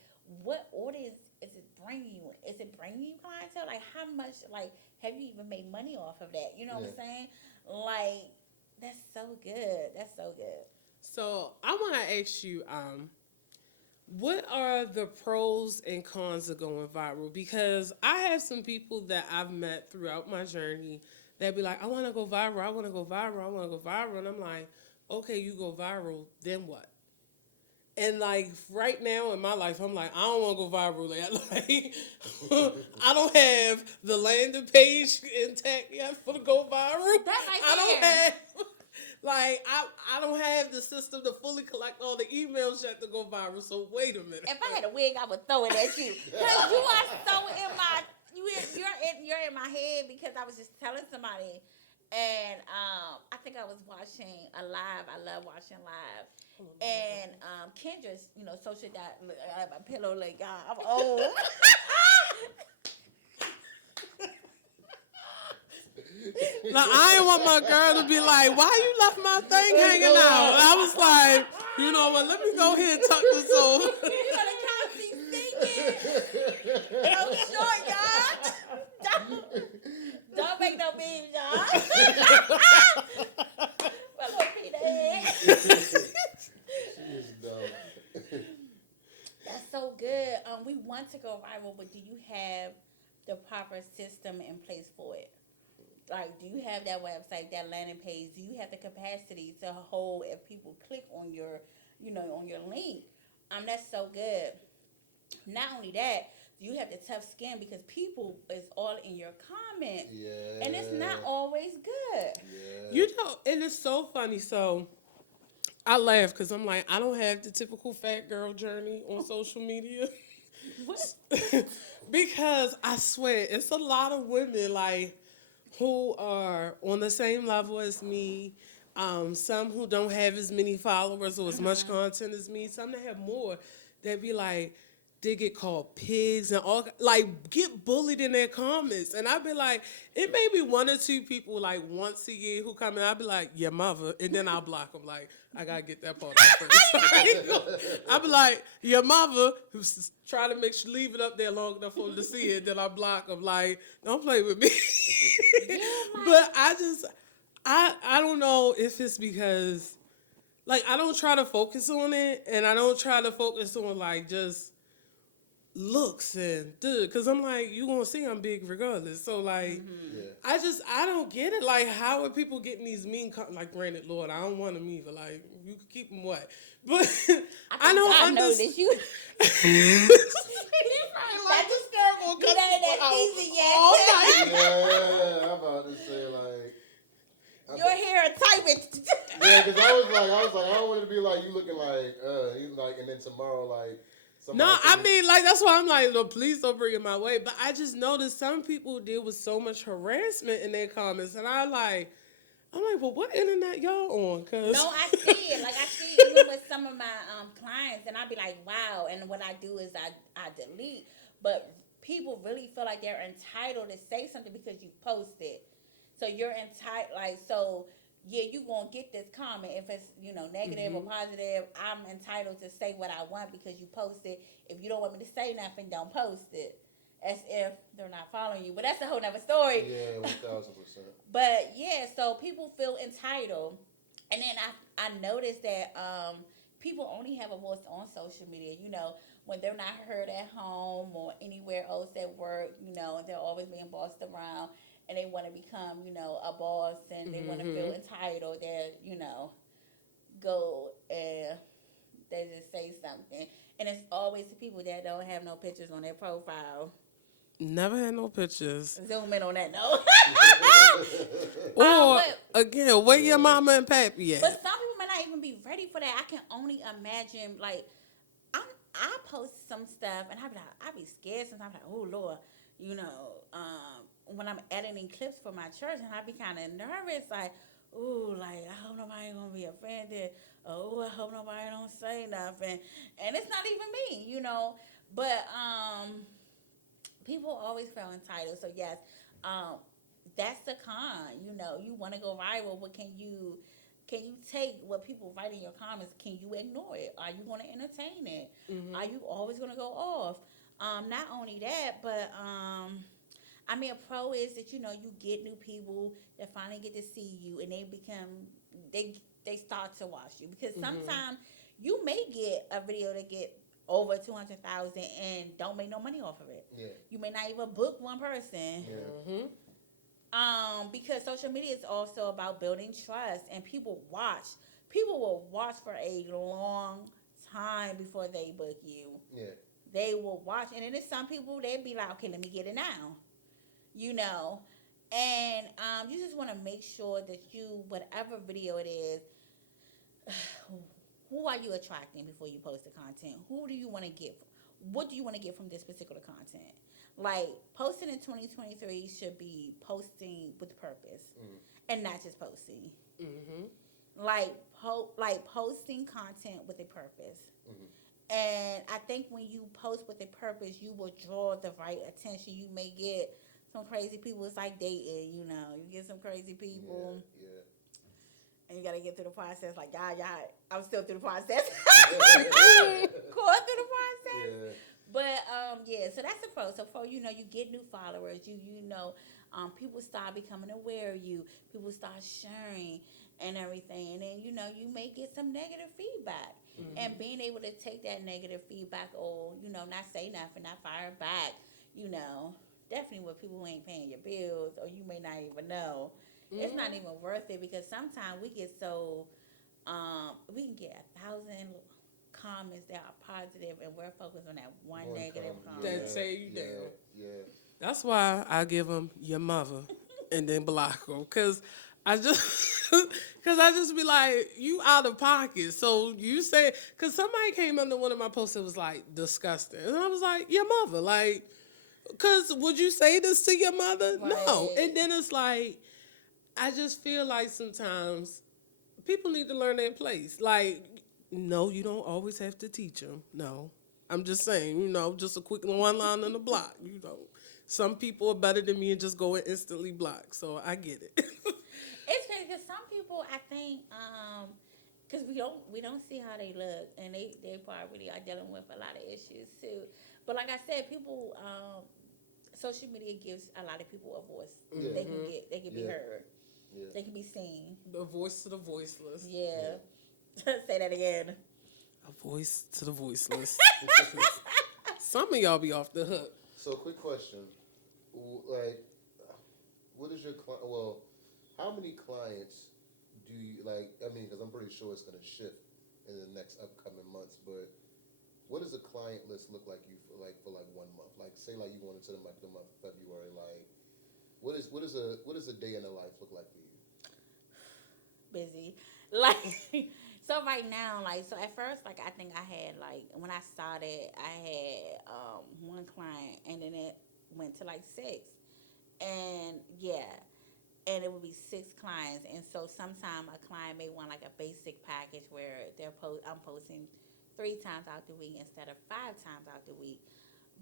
what audience is it bringing you? Is it bringing you clientele? Like, how much, like, have you even made money off of that? You know what I'm saying? Like, that's so good. That's so good. So I want to ask you, what are the pros and cons of going viral? Because I have some people that I've met throughout my journey that be like, I want to go viral, I want to go viral, I want to go viral. And I'm like, okay, you go viral, then what? And like right now in my life, I'm like, I don't want to go viral yet. Like, I don't have the landing page intact yet for to go viral. That right I don't there. have, like, I don't have the system to fully collect all the emails yet to go viral. So wait a minute. If I had a wig, I would throw it at you, because you are so in my you're in my head, because I was just telling somebody, and I think I was watching a live. I love watching live, and Kendra's social I have a pillow like y'all. I'm old. Now, I didn't want my girl to be like, why you left my thing hanging out? I was like, you know what, let me go ahead and tuck this over. You know the Cosby singing. I'm short, y'all. Don't make no memes, y'all. My little Peter head. She is dumb. That's so good. We want to go viral, but do you have the proper system in place for it? Like, do you have that website, that landing page? Do you have the capacity to hold if people click on your, on your link? That's so good. Not only that, you have the tough skin because people is all in your comments. Yeah. And it's not always good. Yeah. You know, and it's so funny. So I laugh because I'm like, I don't have the typical fat girl journey on social media. What? Because I swear, it's a lot of women like who are on the same level as me. Some who don't have as many followers or as much content as me. Some that have more. That be like, they get called pigs and all, like get bullied in their comments. And I'd be like, it may be one or two people like once a year who come in. I'd be like, your mother, and then I'll block them. Like, I gotta get that part out first. I'd be like, your mother, who's trying to make sure leave it up there long enough for them to see it. Then I block them. Like, don't play with me. But I don't know if it's because like I don't try to focus on it, and I don't try to focus on like just looks and because I'm like, you gonna see I'm big regardless. So like, I don't get it. Like, how are people getting these mean like, granted, Lord, I don't want them either. Like, you can keep them what, but I don't know understand. that you. Like, this girl gonna cut That people out easy yet. all night. Yeah, I'm about to say like. Your hair type it. Yeah, because I was like, I don't want it to be like you looking like, you like, and then tomorrow like. No, I mean, like, that's why I'm like, no, please don't bring it my way. But I just noticed some people deal with so much harassment in their comments, and I'm like, well, what internet y'all on? Cause No, I see it. Like, I see it even with some of my clients, and I'll be like, wow. And what I do is I delete. But people really feel like they're entitled to say something because you posted. So you're entitled, like, so yeah, you gonna get this comment if it's, you know, negative or positive. I'm entitled to say what I want because you posted. If you don't want me to say nothing, don't post it. As if they're not following you. But that's a whole nother story. Yeah, 1000%. But yeah, so people feel entitled. And then I noticed that people only have a voice on social media. You know, when they're not heard at home or anywhere else at work, you know, they're always being bossed around. And they want to become, you know, a boss, and they want to feel entitled. They're, you know, go and they just say something. And it's always the people that don't have no pictures on their profile. never had no pictures. Zoom in on that note. Or again, where your mama and pappy at? But some people might not even be ready for that. I can only imagine, like, I post some stuff, and I be scared sometimes. Like, oh Lord, you know, when I'm editing clips for my church, and I be kind of nervous, like, ooh, like, I hope nobody gonna be offended. Oh, I hope nobody don't say nothing. And it's not even me, you know. But people always feel entitled. So yes, that's the con. You know, you want to go viral, but can you take what people write in your comments? Can you ignore it? Are you going to entertain it? Are you always going to go off? Not only that, but I mean, a pro is that, you know, you get new people that finally get to see you, and they start to watch you, because sometimes you may get a video that get over 200,000 and don't make no money off of it. Yeah. You may not even book one person. Yeah. Because social media is also about building trust, and people watch. People will watch for a long time before they book you. Yeah. They will watch, and then there's some people, they'd be like, okay, let me get it now. You know, and you just want to make sure that you, whatever video it is, who are you attracting before you post the content? Who do you want to get? What do you want to get from this particular content? Like, posting in 2023 should be posting with purpose, and not just posting. Like posting content with a purpose. And I think when you post with a purpose, you will draw the right attention. You may get some crazy people. It's like dating, you know. You get some crazy people. Yeah. And you got to get through the process. Like, y'all, I'm still through the process. Going through the process. Yeah. But, yeah, so that's the pro. So, you know, you get new followers. You know, people start becoming aware of you. People start sharing and everything. And then, you know, you may get some negative feedback. And being able to take that negative feedback, or, you know, not say nothing, not fire back, you know, definitely with people who ain't paying your bills, or you may not even know. It's not even worth it, because sometimes we get so, we can get 1,000 comments that are positive, and we're focused on that one One negative comment. comment. That tear you down. Yeah. That's why I give them your mother and then block them. Because I just, because I just be like, you out of pocket. So you say, because somebody came under one of my posts that was like disgusting. And I was like, your mother. Like, because would you say this to your mother? No. Right. And then it's like, I just feel like sometimes people need to learn their place. Like, no, you don't always have to teach them. No. I'm just saying, just a quick one line on the block. Some people are better than me and just go and instantly block. So I get it. It's crazy because some people, I think, because we don't see how they look, and they probably are dealing with a lot of issues too. But like I said, people, social media gives a lot of people a voice. Yeah. They can be Yeah. heard, Yeah. they can be seen. The voice to the voiceless. Yeah. Say that again. A voice to the voiceless. Some of y'all be off the hook. So, quick question. Like, what is your client? Well, how many clients do you like? I mean, because I'm pretty sure it's going to shift in the next upcoming months. But what does a client list look like you for like 1 month? Like, say like you went into the month of February. Like, what is a day in the life look like for you? Busy. Like, so right now, like, so at first, like, I think I had, like, when I started, I had one client, and then it went to, like, 6. And, yeah, and it would be 6 clients. And so sometimes a client may want, like, a basic package where I'm posting 3 times out the week instead of 5 times out the week.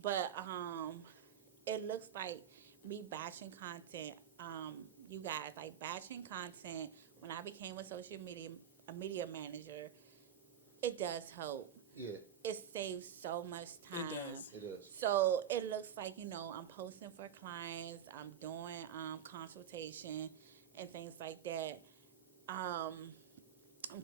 But it looks like me batching content, you guys, like, batching content. When I became a media manager, it does help. Yeah, It saves so much time. it does. So it looks like, I'm posting for clients, I'm doing consultation and things like that. I'm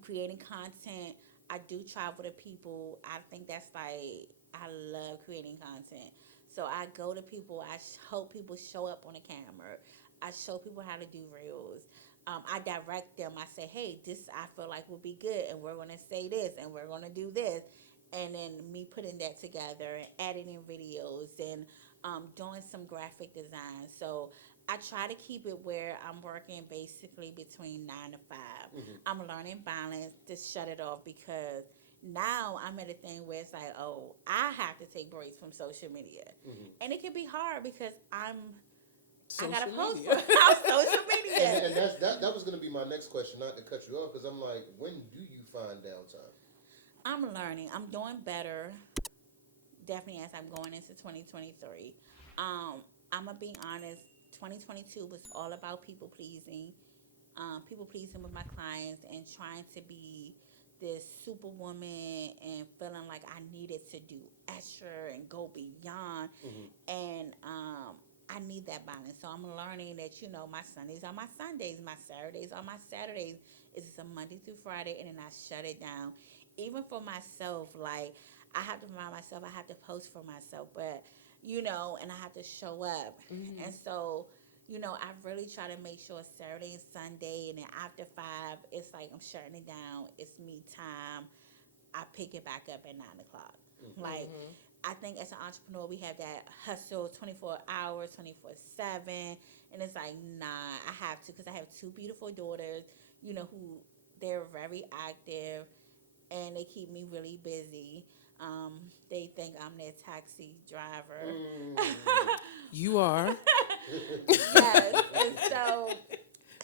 creating content. I do travel to people. I think that's like, I love creating content. So I go to people, I hope people show up on the camera. I show people how to do reels. I direct them. I say, hey, this I feel like will be good, and we're going to say this, and we're going to do this. And then me putting that together and editing videos and doing some graphic design. So I try to keep it where I'm working basically between 9 to 5. Mm-hmm. I'm learning balance to shut it off because now I'm at a thing where it's like, oh, I have to take breaks from social media. Mm-hmm. And it can be hard because I Social gotta post media. on social media. And that was going to be my next question, not to cut you off, because I'm like, when do you find downtime? I'm learning. I'm doing better. Definitely as I'm going into 2023. I'm gonna be honest. 2022 was all about people pleasing with my clients and trying to be this superwoman and feeling like I needed to do extra and go beyond. Mm-hmm. And I need that balance. So I'm learning that, my Sundays are my Sundays, my Saturdays are my Saturdays. It's a Monday through Friday, and then I shut it down. Even for myself, like, I have to remind myself I have to post for myself, but, and I have to show up. Mm-hmm. And so, I really try to make sure Saturday and Sunday, and then after 5, it's like I'm shutting it down. It's me time. I pick it back up at 9 o'clock. Mm-hmm. Like, I think as an entrepreneur, we have that hustle 24 hours, 24/7. And it's like, nah, I have to, because I have 2 beautiful daughters, who they're very active and they keep me really busy. They think I'm their taxi driver. You are. Yes. And so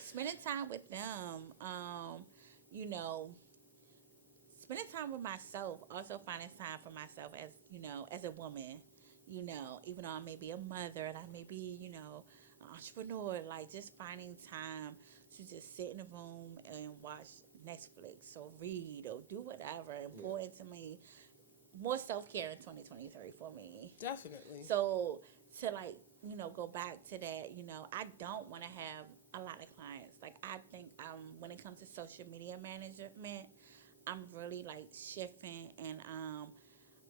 spending time with them, spending time with myself, also finding time for myself as a woman, even though I may be a mother and I may be, an entrepreneur, like just finding time to just sit in a room and watch Netflix or read or do whatever and pour into me. More self-care in 2023 for me. Definitely. So to go back to that, I don't want to have a lot of clients. Like, I think when it comes to social media management, I'm really like shifting, and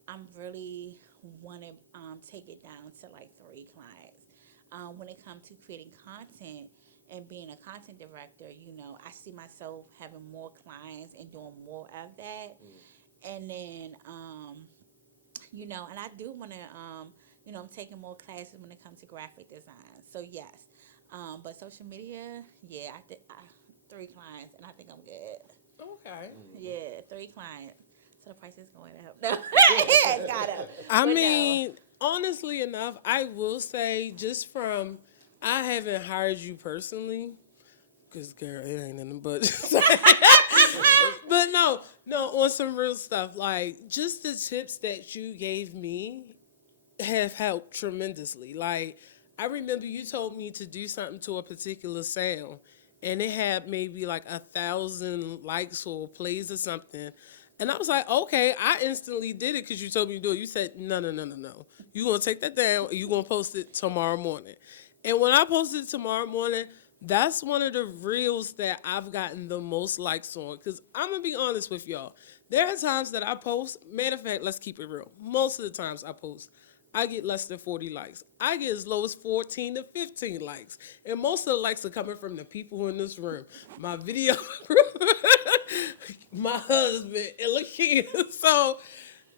I'm really want to take it down to like 3 clients. When it comes to creating content and being a content director, I see myself having more clients and doing more of that. And then, and I do want to, I'm taking more classes when it comes to graphic design. So yes, but social media, yeah, I 3 clients, and I think I'm good. Okay. Yeah, 3 clients. So the price is going up. No, it got up. I But no. mean, honestly enough, I will say just from I haven't hired you personally, because girl, it ain't nothing but. But no, no, on some real stuff, like just the tips that you gave me have helped tremendously. Like I remember you told me to do something to a particular sound, and it had maybe like 1,000 likes or plays or something. And I was like, okay, I instantly did it because you told me to do it. You said, no, no, no, no, no. You gonna take that down and you gonna post it tomorrow morning. And when I posted it tomorrow morning, that's one of the reels that I've gotten the most likes on. Because I'm going to be honest with y'all. There are times that I post, matter of fact, let's keep it real. Most of the times I post, I get less than 40 likes. I get as low as 14 to 15 likes. And most of the likes are coming from the people in this room. My video, my husband, and Lakia. So,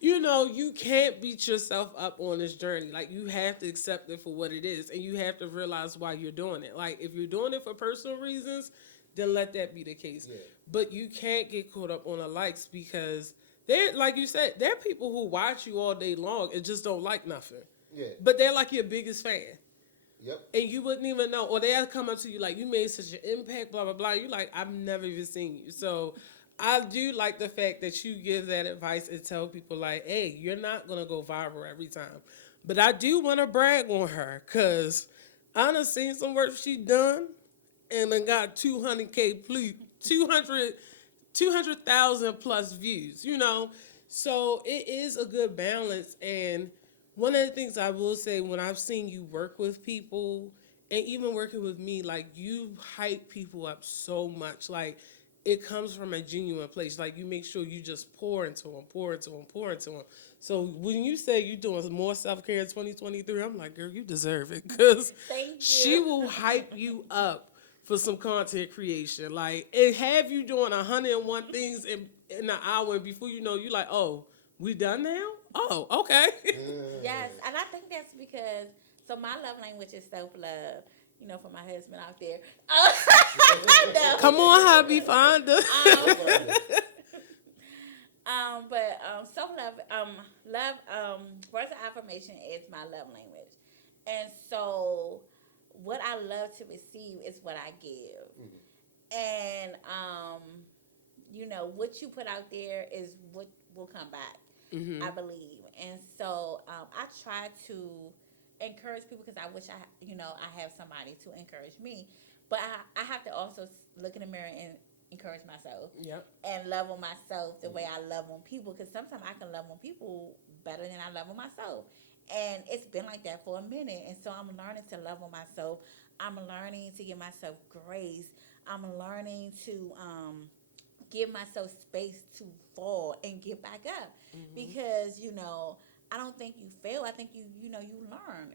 you can't beat yourself up on this journey. Like, you have to accept it for what it is, and you have to realize why you're doing it. Like, if you're doing it for personal reasons, then let that be the case. Yeah. But you can't get caught up on the likes because they're, like you said, there are people who watch you all day long and just don't like nothing. Yeah. But they're like your biggest fan. Yep. And you wouldn't even know. Or they'll come up to you like, you made such an impact, blah, blah, blah. You're like, I've never even seen you. So I do like the fact that you give that advice and tell people like, hey, you're not going to go viral every time. But I do want to brag on her because I done seen some work she done and then got 200K, 200,000 plus views. So it is a good balance. And one of the things I will say when I've seen you work with people and even working with me, like you hype people up so much. Like it comes from a genuine place. Like you make sure you just pour into them, pour into them, pour into them. So when you say you're doing more self-care in 2023, I'm like, girl, you deserve it. Because she will hype you up for some content creation. Like, and have you doing 101 things in an hour, and before you know, you like, oh, we done now? Oh, okay. Yes, and I think that's because my love language is self-love. For my husband out there. No. Come on, hubby, find us. But self-love, love, words of affirmation is my love language, and so what I love to receive is what I give, and what you put out there is what will come back. Mm-hmm. I believe, and so I try to encourage people because I wish I have somebody to encourage me, but I have to also look in the mirror and encourage myself. Yep. And love on myself the way I love on people, because sometimes I can love on people better than I love on myself, and it's been like that for a minute. And so I'm learning to love on myself. I'm learning to give myself grace. I'm learning to give myself space to fall and get back up, because I don't think you fail. I think you learn.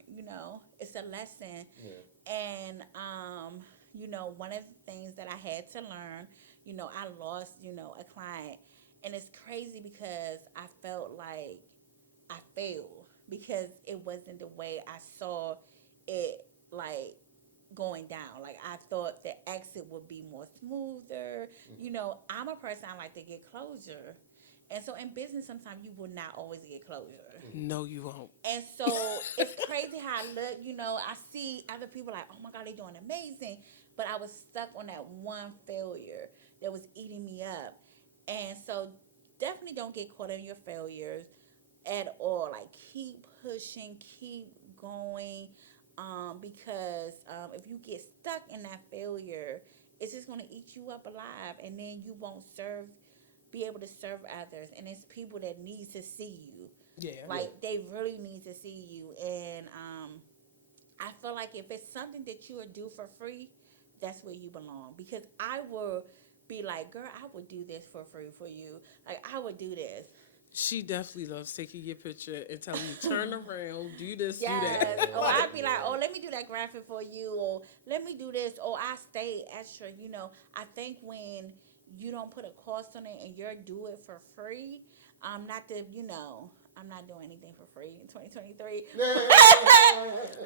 It's a lesson. Yeah. And one of the things that I had to learn, I lost a client, and it's crazy because I felt like I failed because it wasn't the way I saw it, like going down. Like I thought the exit would be more smoother. I'm a person, I like to get closure. And so in business, sometimes you will not always get closure. No, you won't. And so it's crazy how I look. I see other people like, oh my God, they're doing amazing. But I was stuck on that one failure that was eating me up. And so definitely don't get caught in your failures at all. Like keep pushing, keep going. Because if you get stuck in that failure, it's just going to eat you up alive, and then you won't be able to serve others. And it's people that need to see you. Yeah. Like they really need to see you. And I feel like if it's something that you would do for free, that's where you belong. Because I will be like, girl, I would do this for free for you. Like I would do this. She definitely loves taking your picture and telling you, turn around, do this, Yes. do that. Or I'd be like, oh, let me do that graphic for you, or let me do this, or I stay extra. I think when you don't put a cost on it and you're do it for free, Not to, I'm not doing anything for free in 2023.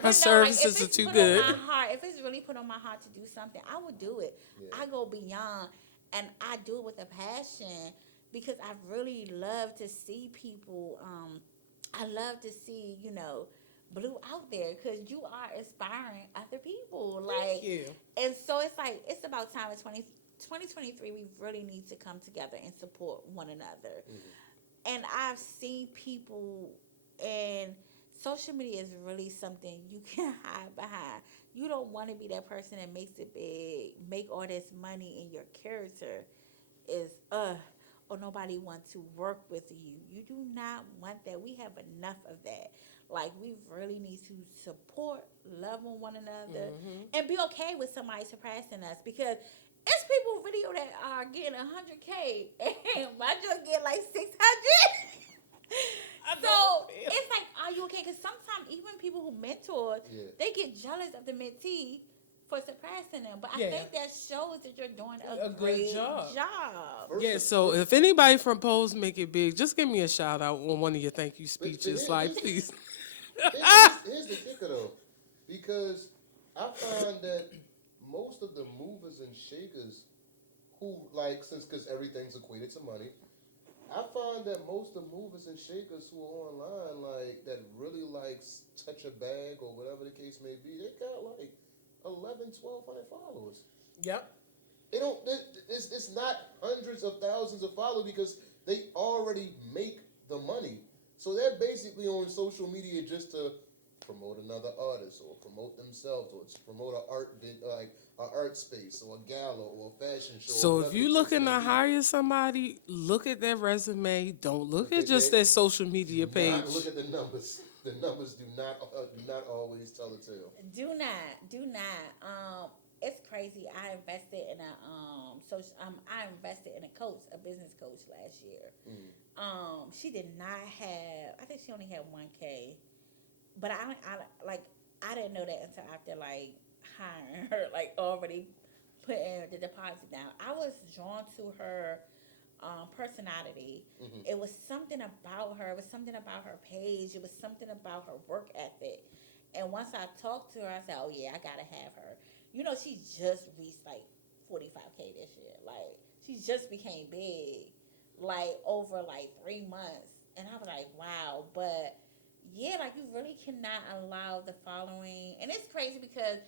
Her services if are it's too put good. on my heart, if it's really put on my heart to do something, I would do it. Yeah. I go beyond, and I do it with a passion because I really love to see people. I love to see, Blue out there because you are inspiring other people. Thank you. And so it's like, it's about time in 2023, we really need to come together and support one another. And I've seen people, and social media is really something you can hide behind. You don't want to be that person that makes it big, make all this money, and your character is or nobody wants to work with you. You do not want that. We have enough of that. Like, we really need to support, love on one another, and be okay with somebody surpassing us, because it's people video that are getting 100K and my joint get like 600. So it's like, are you okay? Because sometimes even people who mentor, they get jealous of the mentee for surpassing them. But I think that shows that you're doing a great job. Yeah, so if anybody from Pose Make It Big, just give me a shout out on one of your thank you speeches. Please. Here's the kicker though, because I find that most of the movers and shakers who because everything's equated to money, I find that most of the movers and shakers who are online, that really touch a bag or whatever the case may be, they got 1,100 followers. Yep. They don't. It's not hundreds of thousands of followers because they already make the money. So they're basically on social media just to promote another artist or promote themselves or to promote an art space or a gala or a fashion show. So if you're looking to hire somebody, look at their resume. Don't look at just their social media page. Look at the numbers. The numbers do not always tell the tale. Do not. It's crazy. I invested in a business coach last year. She did not have. I think she only had 1K, but I didn't know that until after hiring her, already putting the deposit down. I was drawn to her personality. It was something about her. It was something about her page. It was something about her work ethic. And once I talked to her, I said, "Oh yeah, I gotta have her." She just reached 45K this year. She just became big, over 3 months. And I was like, wow. But yeah, you really cannot allow the following. And it's crazy because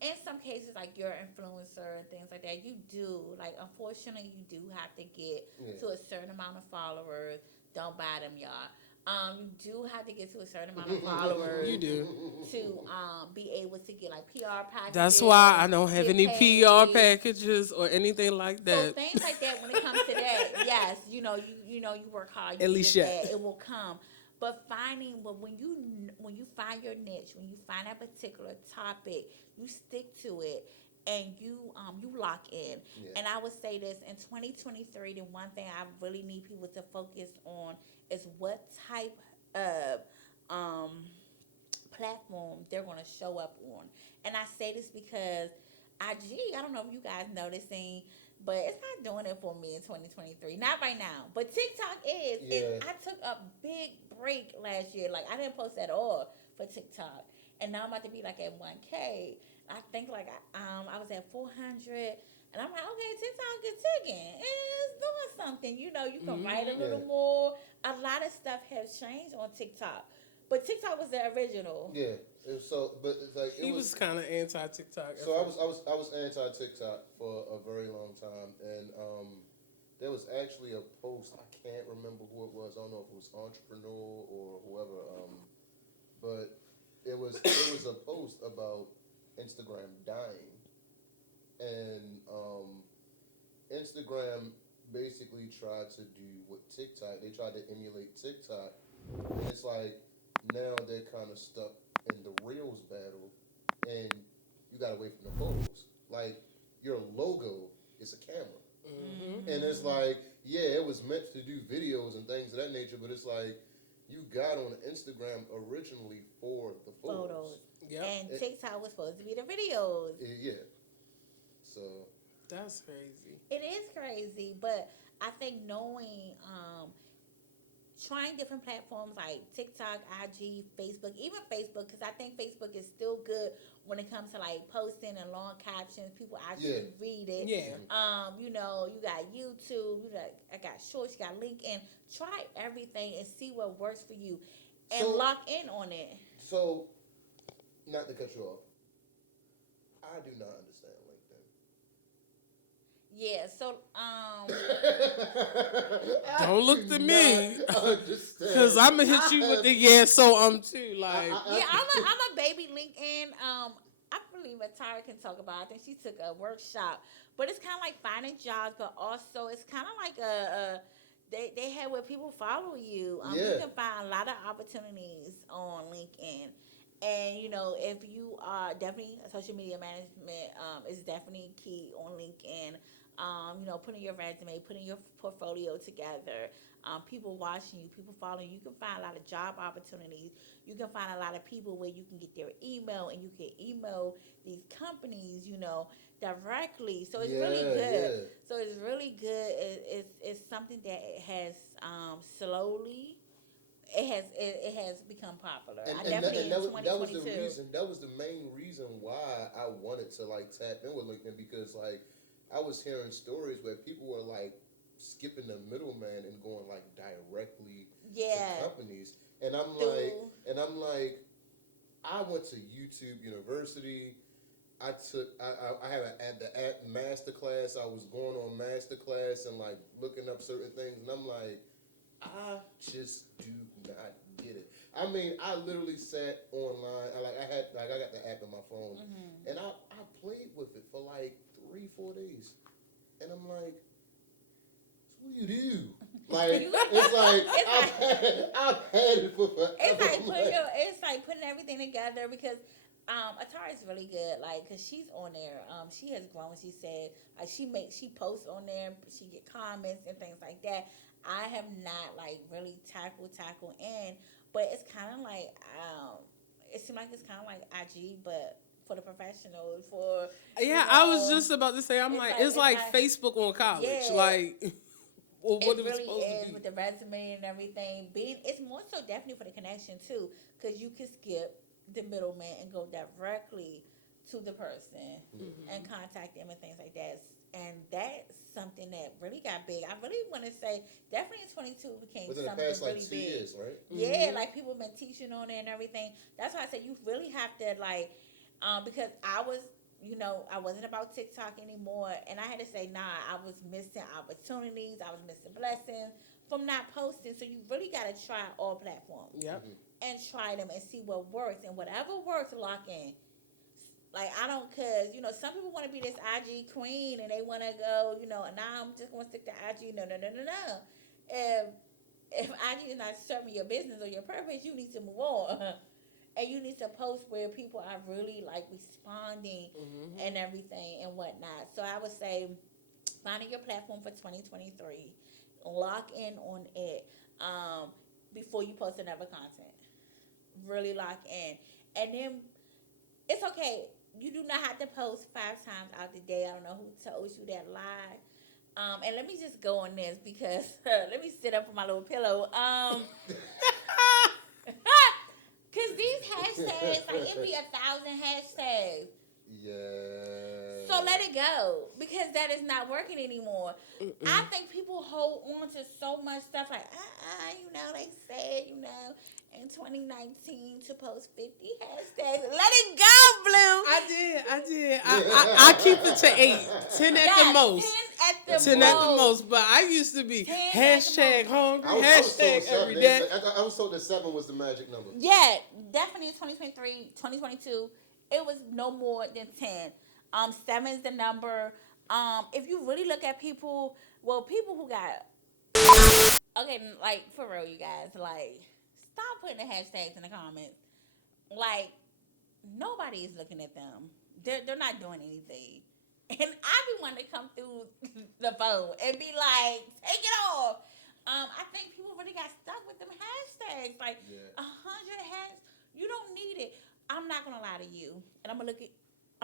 in some cases, you're an influencer and things like that, you do, unfortunately, you do have to get to a certain amount of followers. Don't buy them, y'all. You do have to get to a certain amount of followers. You do. To be able to get PR packages. That's why I don't have any paid. PR packages or anything like that. So things like that, when it comes to that, yes, you work hard. At least yet. It will come. But when you find your niche, when you find that particular topic, you stick to it and you lock in. Yeah. And I would say this, in 2023, the one thing I really need people to focus on is what type of platform they're going to show up on. And I say this because IG, I don't know if you guys noticing, but it's not doing it for me in 2023. Not right now. But TikTok is. Yeah. And I took a big break last year. I didn't post at all for TikTok. And now I'm about to be at 1K. I think I was at 400. And I'm like, okay, TikTok is ticking. It's doing something. You can write a little more. A lot of stuff has changed on TikTok. But TikTok was the original. Yeah. He was kind of anti-TikTok. So I was anti-TikTok for a very long time, and there was actually a post. I can't remember who it was. I don't know if it was Entrepreneur or whoever. But it was a post about Instagram dying, and Instagram basically tried to do what TikTok. They tried to emulate TikTok, and it's now they're kind of stuck in the Reels battle, and you gotta wait for the photos. Your logo is a camera, and it's it was meant to do videos and things of that nature, but it's you got on Instagram originally for the photos. Yep. And TikTok was supposed to be the videos. Yeah. So that's crazy. It is crazy, but I think knowing trying different platforms like TikTok, IG, Facebook, even Facebook, because I think Facebook is still good when it comes to like posting and long captions. People actually read it. Yeah. You know, you got YouTube, I got Shorts, you got LinkedIn. Try everything and see what works for you, and lock in on it. So, not to cut you off, I do not understand LinkedIn. Yeah, so Don't look to me, because Understand. I'm gonna hit you with the yeah, so too. Like, yeah, I'm a baby LinkedIn. I believe Tara can talk about. I think she took a workshop, but it's kind of like finding jobs, but also it's kind of like they have where people follow you. You can find a lot of opportunities on LinkedIn. And you know, if you are definitely social media management is definitely key on LinkedIn. You know, putting your resume, putting your portfolio together, people watching you, people following you. You can find a lot of job opportunities. You can find a lot of people where you can get their email and you can email these companies, you know, directly. So it's really good. Yeah. So it's really good. It's something that has slowly it has become popular. I definitely in 2022. That was the main reason why I wanted to like tap in with LinkedIn, because like I was hearing stories where people were like skipping the middleman and going like directly to companies, and I'm like, I went to YouTube University. I had the app masterclass. I was going on masterclass and like looking up certain things, and I'm like, I just do not get it. I mean, I literally sat online. I got the app on my phone, and I played with it for like 3-4 days, and I'm like, so what do you do? Like it's like I've had it for forever. It's like putting everything together because. Atara is really good, like, cause she's on there. She has grown. She said, like, she posts on there. She get comments and things like that. I have not like really tackle in, but it's kind of like it seems like it's kind of like IG, but for the professionals. I was just about to say, it's like Facebook on college, like. Well, what it really supposed is to be. with the resume and everything. It's more so definitely for the connection too, because you can skip the middleman and go directly to the person and contact them and things like that. And that's something that really got big. I really want to say definitely in 22 became within something the past really like 2 big. years, right? Yeah, like people have been teaching on it and everything. That's why I said you really have to like, because I was. You know, I wasn't about TikTok anymore, and I had to say, nah, I was missing opportunities, I was missing blessings from not posting. So you really got to try all platforms. Yep. And try them and see what works, and whatever works, lock in. Like I don't, cause you know some people want to be this IG queen and they want to go, you know, and now I'm just gonna stick to IG. No. If IG is not serving your business or your purpose, you need to move on. And you need to post where people are really like responding and everything and whatnot. So I would say finding your platform for 2023, lock in on it before you post another content. Really lock in, and then it's okay. You do not have to post 5 times out the day. I don't know who told you that lie. And let me just go on this because let me sit up on my little pillow. Cause these hashtags, like it be 1,000 hashtags. Yeah. So let it go because that is not working anymore. I think people hold on to so much stuff like, you know, they said, you know, in 2019 to post 50 hashtags. Let it go, Blue. I did. I keep it to 8, 10 at the most. 10 at the most. But I used to be hashtag hungry, hashtag every day. I was told that 7 was the magic number. Yeah, definitely 2023, 2022, it was no more than 10. 7 is the number. If you really look at people who got, okay, like for real, you guys, like stop putting the hashtags in the comments. Like nobody is looking at them. They're not doing anything. And I be wanting to come through the phone and be like, take it off. I think people really got stuck with them hashtags. Like 100 hashtags, you don't need it. I'm not gonna lie to you, and I'm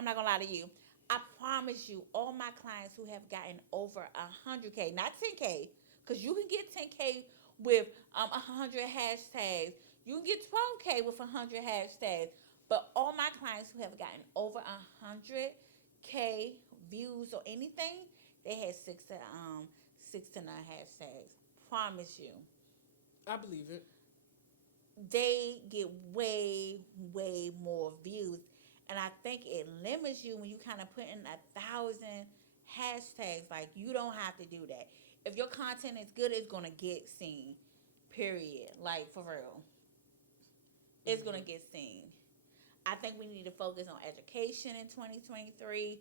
not gonna lie to you. I promise you, all my clients who have gotten over 100K, not 10K, because you can get 10K with 100 hashtags. You can get 12K with 100 hashtags. But all my clients who have gotten over 100K views or anything, they had 6 to 9 hashtags. Promise you. I believe it. They get way more views. And I think it limits you when you kind of put in 1,000 hashtags. Like, you don't have to do that. If your content is good, it's going to get seen. Period. Like, for real. It's going to get seen. I think we need to focus on education in 2023.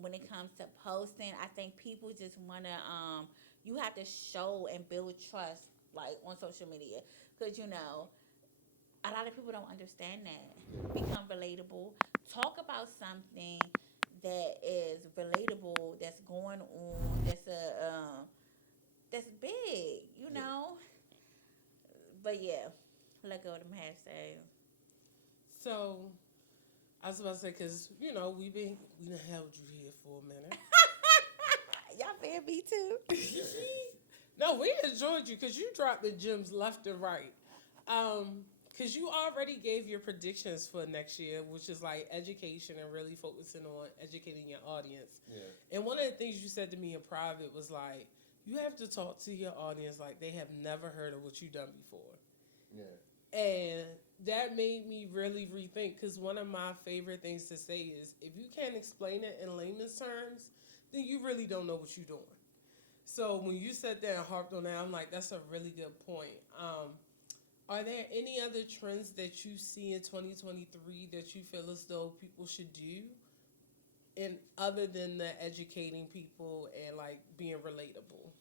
When it comes to posting, I think people just want to, you have to show and build trust, like, on social media. Because, a lot of people don't understand that. Become relatable. Talk about something that is relatable, that's going on, that's big. But yeah, let go of them hashtags. So, I was about to say, because, we done held you here for a minute. Y'all fan me too. No, we enjoyed you because you dropped the gems left and right. Because you already gave your predictions for next year, which is like education and really focusing on educating your audience. Yeah. And one of the things you said to me in private was like, you have to talk to your audience like they have never heard of what you've done before. Yeah. And that made me really rethink, because one of my favorite things to say is, if you can't explain it in layman's terms, then you really don't know what you're doing. So when you sat there and harped on that, I'm like, that's a really good point. Are there any other trends that you see in 2023 that you feel as though people should do, and other than the educating people and like being relatable?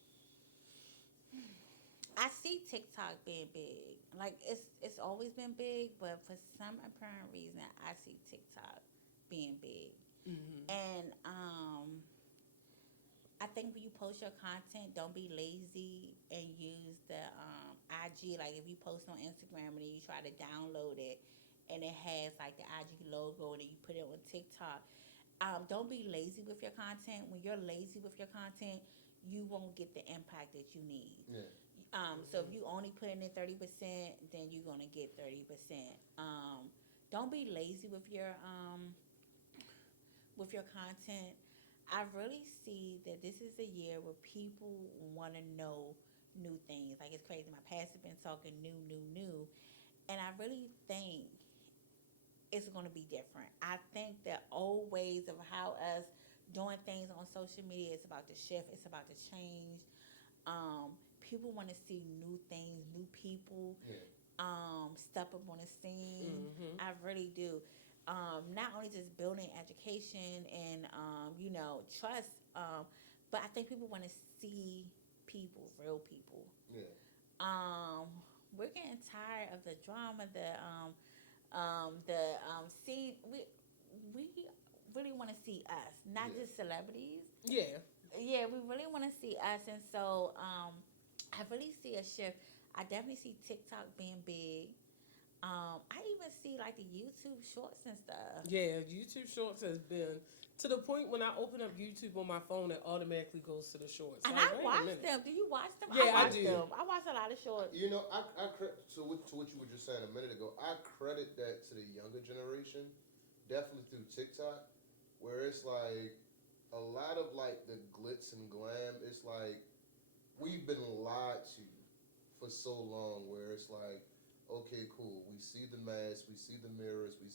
I see TikTok being big. Like, it's always been big, but for some apparent reason, I see TikTok being big. Mm-hmm. And I think when you post your content, don't be lazy and use the IG. Like, if you post on Instagram and then you try to download it and it has like the IG logo and then you put it on TikTok, don't be lazy with your content. When you're lazy with your content, you won't get the impact that you need. Yeah. So if you only put in 30%, then you're gonna get 30%. Don't be lazy with your content. I really see that this is a year where people want to know new things. Like, it's crazy. My pastor's been talking new, and I really think it's going to be different. I think that old ways of how us doing things on social media is about to shift. It's about to change. People want to see new things, new people, Yeah. step up on the scene. Mm-hmm. I really do. Not only just building education and trust, but I think people want to see people, real people. Yeah. We're getting tired of the drama, see, we really want to see us, not Yeah. just celebrities. Yeah. Yeah, we really want to see us, and so I really see a shift. I definitely see TikTok being big. I even see like the YouTube shorts and stuff. Yeah, YouTube Shorts has been to the point when I open up YouTube on my phone, it automatically goes to the shorts. And Like, I wait a watch minute. them. Do you watch them? Yeah, I watch do. them. I watch a lot of shorts. To what you were just saying a minute ago, I credit that to the younger generation, definitely through TikTok, where it's like a lot of like the glitz and glam. It's like we've been lied to for so long, where it's like, okay, cool, we see the masks, we see the mirrors, we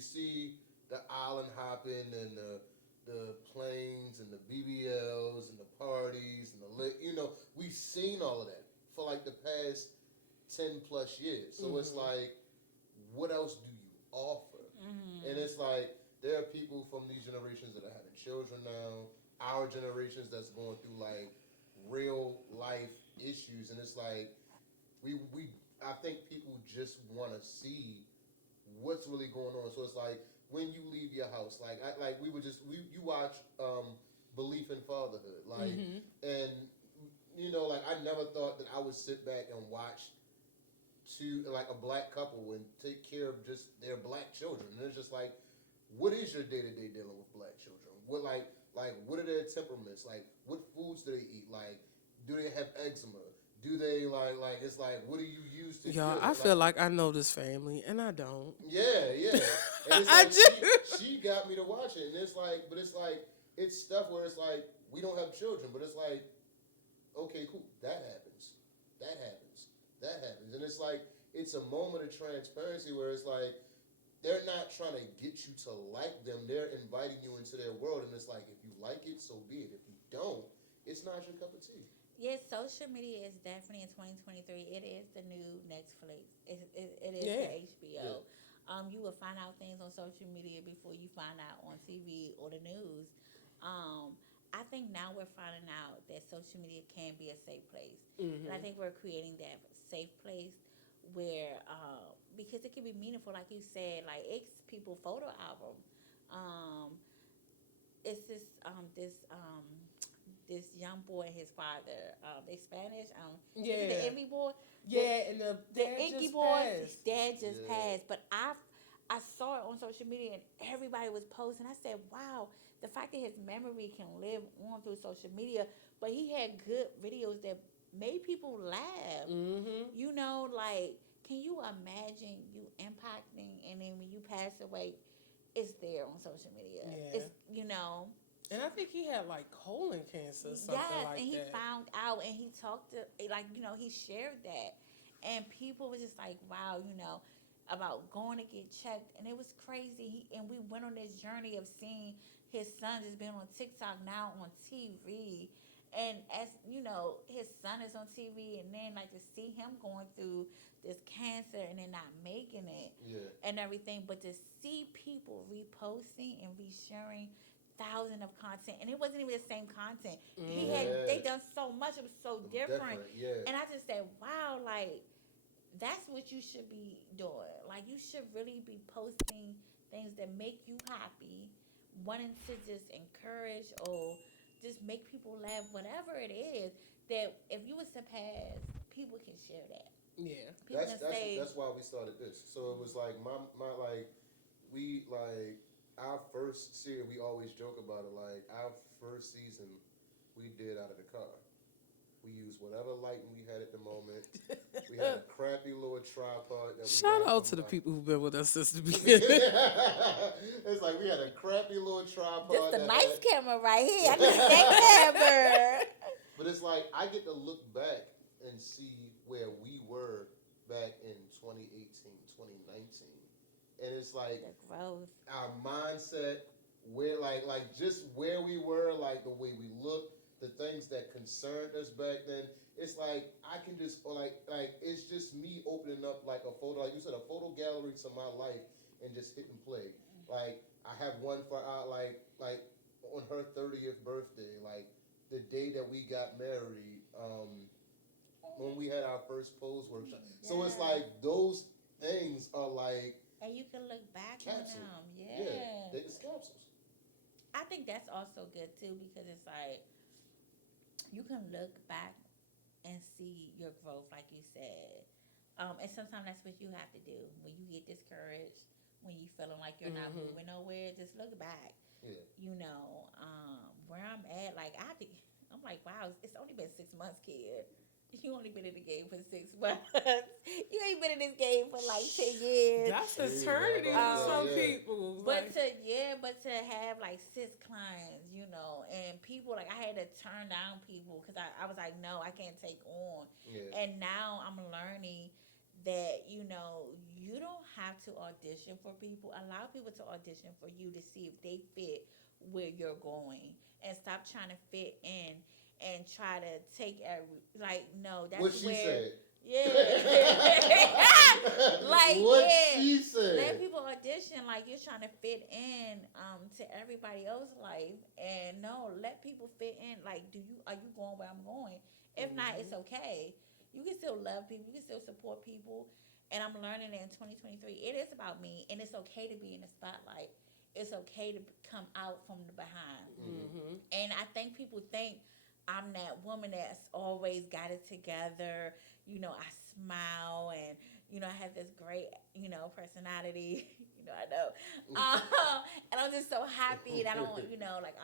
see the island hopping and the planes and the BBLs and the parties and we've seen all of that for like the past 10 plus years. So it's like, what else do you offer? Mm-hmm. And it's like, there are people from these generations that are having children now, our generations that's going through like real life issues, and it's like, I think people just want to see what's really going on. So it's like, when you leave your house, you watch Belief in Fatherhood, like, and like, I never thought that I would sit back and watch a black couple and take care of just their black children, and it's just like, what is your day to day dealing with black children? What what are their temperaments? Like, what foods do they eat? Like, do they have eczema? Do they like? It's like, what do you use to? Y'all, do it? I feel like I know this family, and I don't. Yeah. And it's I like do. she got me to watch it, and it's like, but it's like it's stuff where it's like we don't have children, but it's like, okay, cool, that happens, and it's like it's a moment of transparency where it's like they're not trying to get you to like them, they're inviting you into their world, and it's like if you like it, so be it. If you don't, it's not your cup of tea. Yes, social media is definitely in 2023. It is the new Netflix. It is Yeah. the HBO. You will find out things on social media before you find out on TV or the news. I think now we're finding out that social media can be a safe place, and I think we're creating that safe place where because it can be meaningful, like you said, like it's people photo album. Um, it's this young boy and his father. They Spanish. Is it the Yeah. Envy boy? Yeah, and The dad Icky just boy. passed. His dad just Yeah. passed, but I saw it on social media and everybody was posting. I said, "Wow, the fact that his memory can live on through social media." But he had good videos that made people laugh. You know, like, can you imagine you impacting and then when you pass away, it's there on social media. Yeah. It's And I think he had like colon cancer, or something yes, like and he that. found out and he talked to he shared that, and people was just like, wow, about going to get checked, and it was crazy. And we went on this journey of seeing his son just been on TikTok now on TV, and as his son is on TV, and then like to see him going through this cancer and then not making it Yeah. and everything, but to see people reposting and resharing thousands of content, and it wasn't even the same content. They done so much; it was so different. Yeah. And I just said, wow, like that's what you should be doing. Like you should really be posting things that make you happy, wanting to just encourage or just make people laugh, whatever it is. That if you was to pass, people can share that. Yeah. People can say, That's why we started this. So it was like my like we like our first series. We always joke about it. Like our first season, we did out of the car. We used whatever lighting we had at the moment. We had a crappy little tripod. That we Shout got out from, to the like- people who've been with us since the beginning. It's like we had a crappy little tripod. this the that nice had- camera right here. I need that camera. But it's like I get to look back and see where we were back in 2018, 2019. And it's like The growth. our mindset, where like just where we were, like the way we looked, the things that concerned us back then. It's like I can just like it's just me opening up like a photo, like you said, a photo gallery to my life and just hit and play. Like I have one for like on her 30th birthday, like the day that we got married, when we had our first pose workshop. So it's like those things are like And you can look back capsule. on them. Yeah, they just capsules. I think that's also good too because it's like you can look back and see your growth, like you said. And sometimes that's what you have to do when you get discouraged, when you feeling like you're not moving nowhere. Just look back. Yeah. Where I'm at. Like I'm like, wow, it's only been 6 months, kid. You only been in the game for 6 months. You ain't been in this game for like 10 years. That's eternity to some people. But to have like 6 clients, and people like I had to turn down people because I was like, no, I can't take on. Yeah. And now I'm learning that you don't have to audition for people. Allow people to audition for you to see if they fit where you're going, and stop trying to fit in and try to take no. That's What she where. said. Yeah. What she said. Let people audition like you're trying to fit in to everybody else's life, and no, let people fit in. Like, are you going where I'm going? If not, it's okay. You can still love people. You can still support people. And I'm learning that in 2023, it is about me, and it's okay to be in the spotlight. It's okay to come out from the behind. And I think people think I'm that woman that's always got it together. I smile and, I have this great, personality. I know. And I'm just so happy and I don't,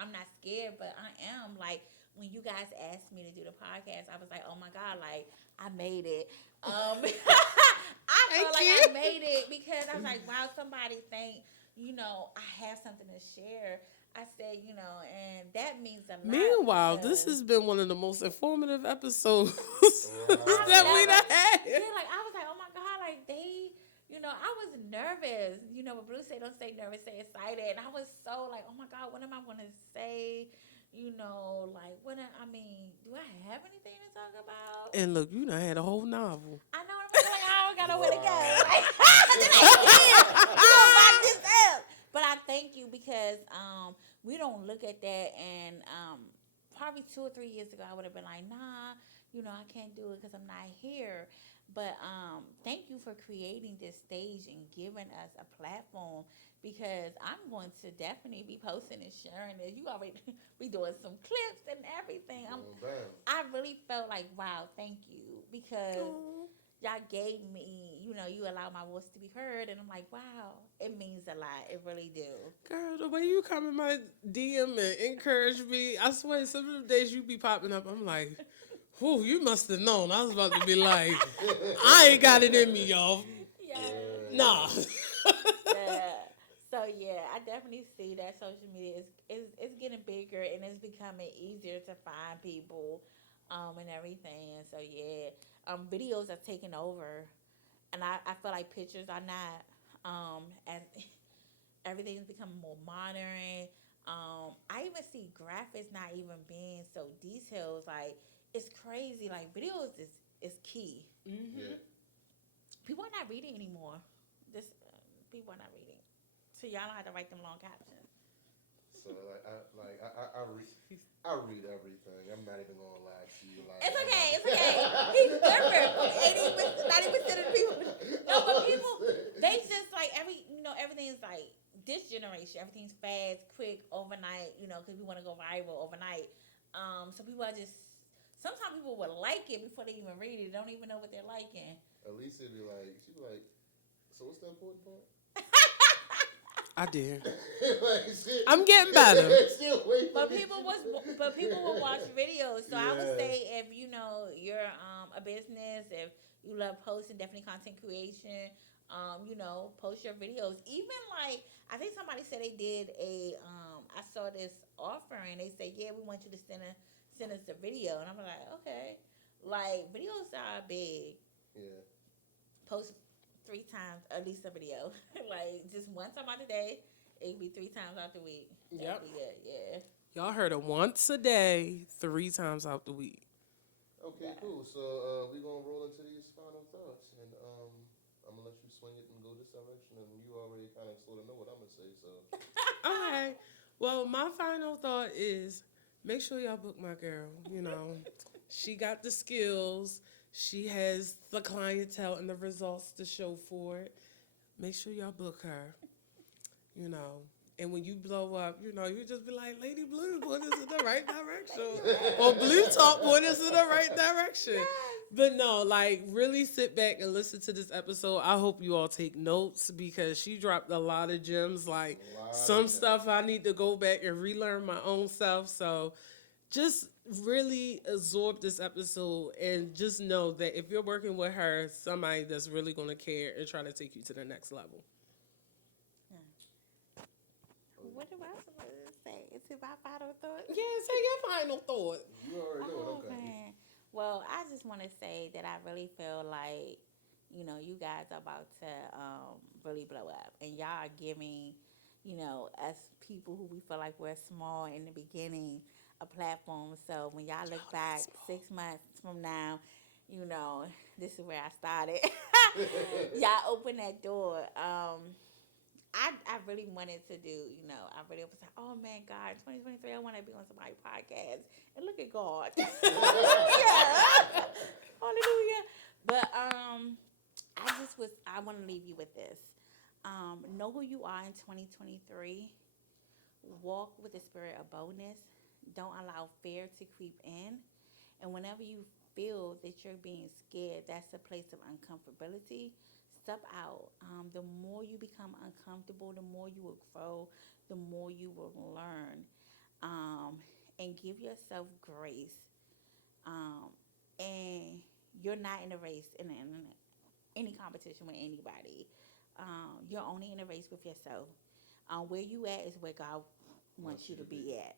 I'm not scared, but I am like, when you guys asked me to do the podcast, I was like, oh my God, like I made it. I felt Thank like you. I made it because I was like, wow, somebody think, I have something to share. I said, and that means a lot Meanwhile, this because has been one of the most informative episodes I've that we never, done had. yeah, like I was like, oh my God, like I was nervous. What Bruce said, don't say nervous, say excited. And I was so like, oh my God, what am I going to say? Like, do I have anything to talk about? And look, you done had a whole novel. I know, I'm like, I don't got nowhere to go. Like, then I did. We gonna wrap this up. But I thank you because we don't look at that and probably 2 or 3 years ago I would have been like, nah, I can't do it because I'm not here. But thank you for creating this stage and giving us a platform because I'm going to definitely be posting and sharing this. You already be doing some clips and everything. I really felt like, wow, thank you because Aw. y'all gave me, you allow my voice to be heard, and I'm like, wow, it means a lot. It really do. Girl, the way you come in my DM and encourage me, I swear, some of the days you be popping up, I'm like, whew, you must have known. I was about to be like, I ain't got it in me, y'all. Yeah. Nah. Yeah. So yeah, I definitely see that social media is getting bigger and it's becoming easier to find people, and everything. And so yeah, videos are taking over, and I feel like pictures are not. As everything's becoming more modern. I even see graphics not even being so detailed. Like it's crazy. Like videos is key. Yeah. People are not reading anymore. This People are not reading, so y'all don't have to write them long captions. So I read everything. I'm not even gonna lie to you. Like It's okay. It's okay. He's different from 90% of the people. No, but people they just like everything is like this generation. Everything's fast, quick, overnight. Because we want to go viral overnight. So people are just. Sometimes people will like it before they even read it. They don't even know what they're liking. at least it'd be like she'd be like, so what's the important part? I did. Like, I'm getting better. But people will watch videos. So I would Yeah. say if you're a business, if you love posting, definitely content creation. Post your videos. Even like I think somebody said they did I saw this offering. They said, yeah, we want you to send us the video, and I'm like, okay, like videos are big. Yeah. Post 3 times at least a video, like just one time out the day. It could be 3 times out the week. Yep. That'd be it. Yeah. Y'all heard it once a day, 3 times out the week. Okay, Yeah. cool. So we're gonna roll into these final thoughts, and I'm gonna let you swing it and go this direction, and you already kind of sort of know what I'm gonna say. So Okay. Well, my final thought is make sure y'all book my girl. She got the skills. She has the clientele and the results to show for it. Make sure y'all book her. And when you blow up, you just be like, Lady Blue, point us in the right direction. Or Blue Talk, point us in the right direction. But no, like, really sit back and listen to this episode. I hope you all take notes because she dropped a lot of gems. Like, some stuff I need to go back and relearn my own self. So just really absorb this episode and just know that if you're working with her, somebody that's really going to care and try to take you to the next level. What am I supposed to say? Is it my final thought? Yeah, say your final thought. you already know what I'm gonna Man. Well, I just want to say that I really feel like, you guys are about to really blow up. And y'all are giving, us people who we feel like we're small in the beginning a platform. So when y'all look back 6 months from now, this is where I started. Y'all open that door. I really wanted to do, I really was like, oh man, God, 2023, I want to be on somebody's podcast. And look at God. Hallelujah. Hallelujah. But I want to leave you with this. Know who you are in 2023. Walk with the spirit of boldness. Don't allow fear to creep in. And whenever you feel that you're being scared, that's a place of uncomfortability. Step out. The more you become uncomfortable, the more you will grow, the more you will learn. and give yourself grace. And you're not in a race in any competition with anybody. You're only in a race with yourself. Where you at is where God wants you to be at.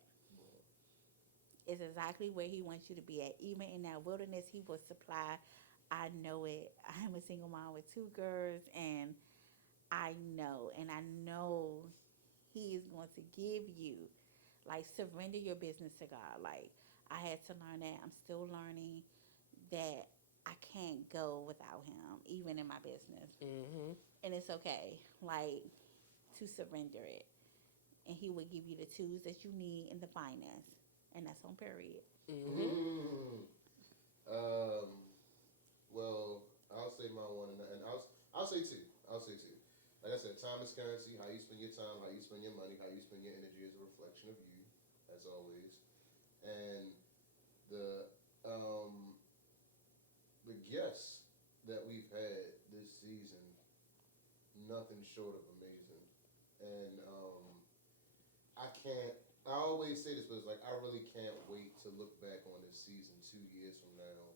It's exactly where He wants you to be at. Even in that wilderness, He will supply. I know it. I am a single mom with 2 girls, and I know He is going to give you, like, surrender your business to God. Like, I had to learn that. I'm still learning that I can't go without Him, even in my business. Mm-hmm. And it's okay, like, to surrender it. And He will give you the tools that you need in the finance. And that's on period. Mm-hmm. Well, I'll say my one, and I'll say two. Like I said, time is currency. How you spend your time, how you spend your money, how you spend your energy is a reflection of you, as always. And the guests that we've had this season, nothing short of amazing. And I always say this, but it's like I really can't wait to look back on this season 2 years from now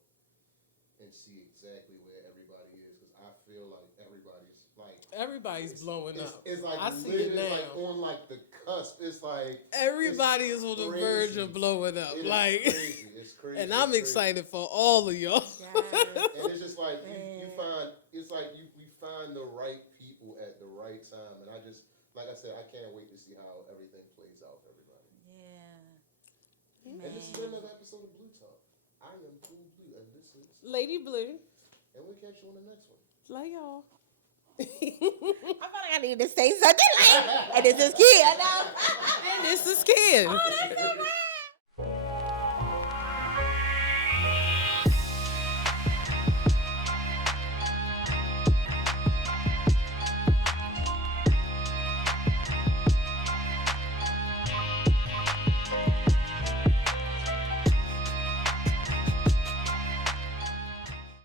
and see exactly where everybody is, because I feel like everybody's blowing up. It's like I see it now. like on like the cusp. It's like Everybody is on the verge crazy. of blowing up. It is Like, crazy. It's crazy. and I'm excited for all of y'all. And it's just like you find it's like we find the right people at the right time, and I just, like I said, I can't wait to see how everything plays out for everybody. Yeah. And this is another episode of Blue Talk. I am Cool Blue, and this is Lady Blue. And we'll catch you on the next one. Love y'all. I feel like I need to say something like, and this is Kia. And this is Ken. Oh, that's so right.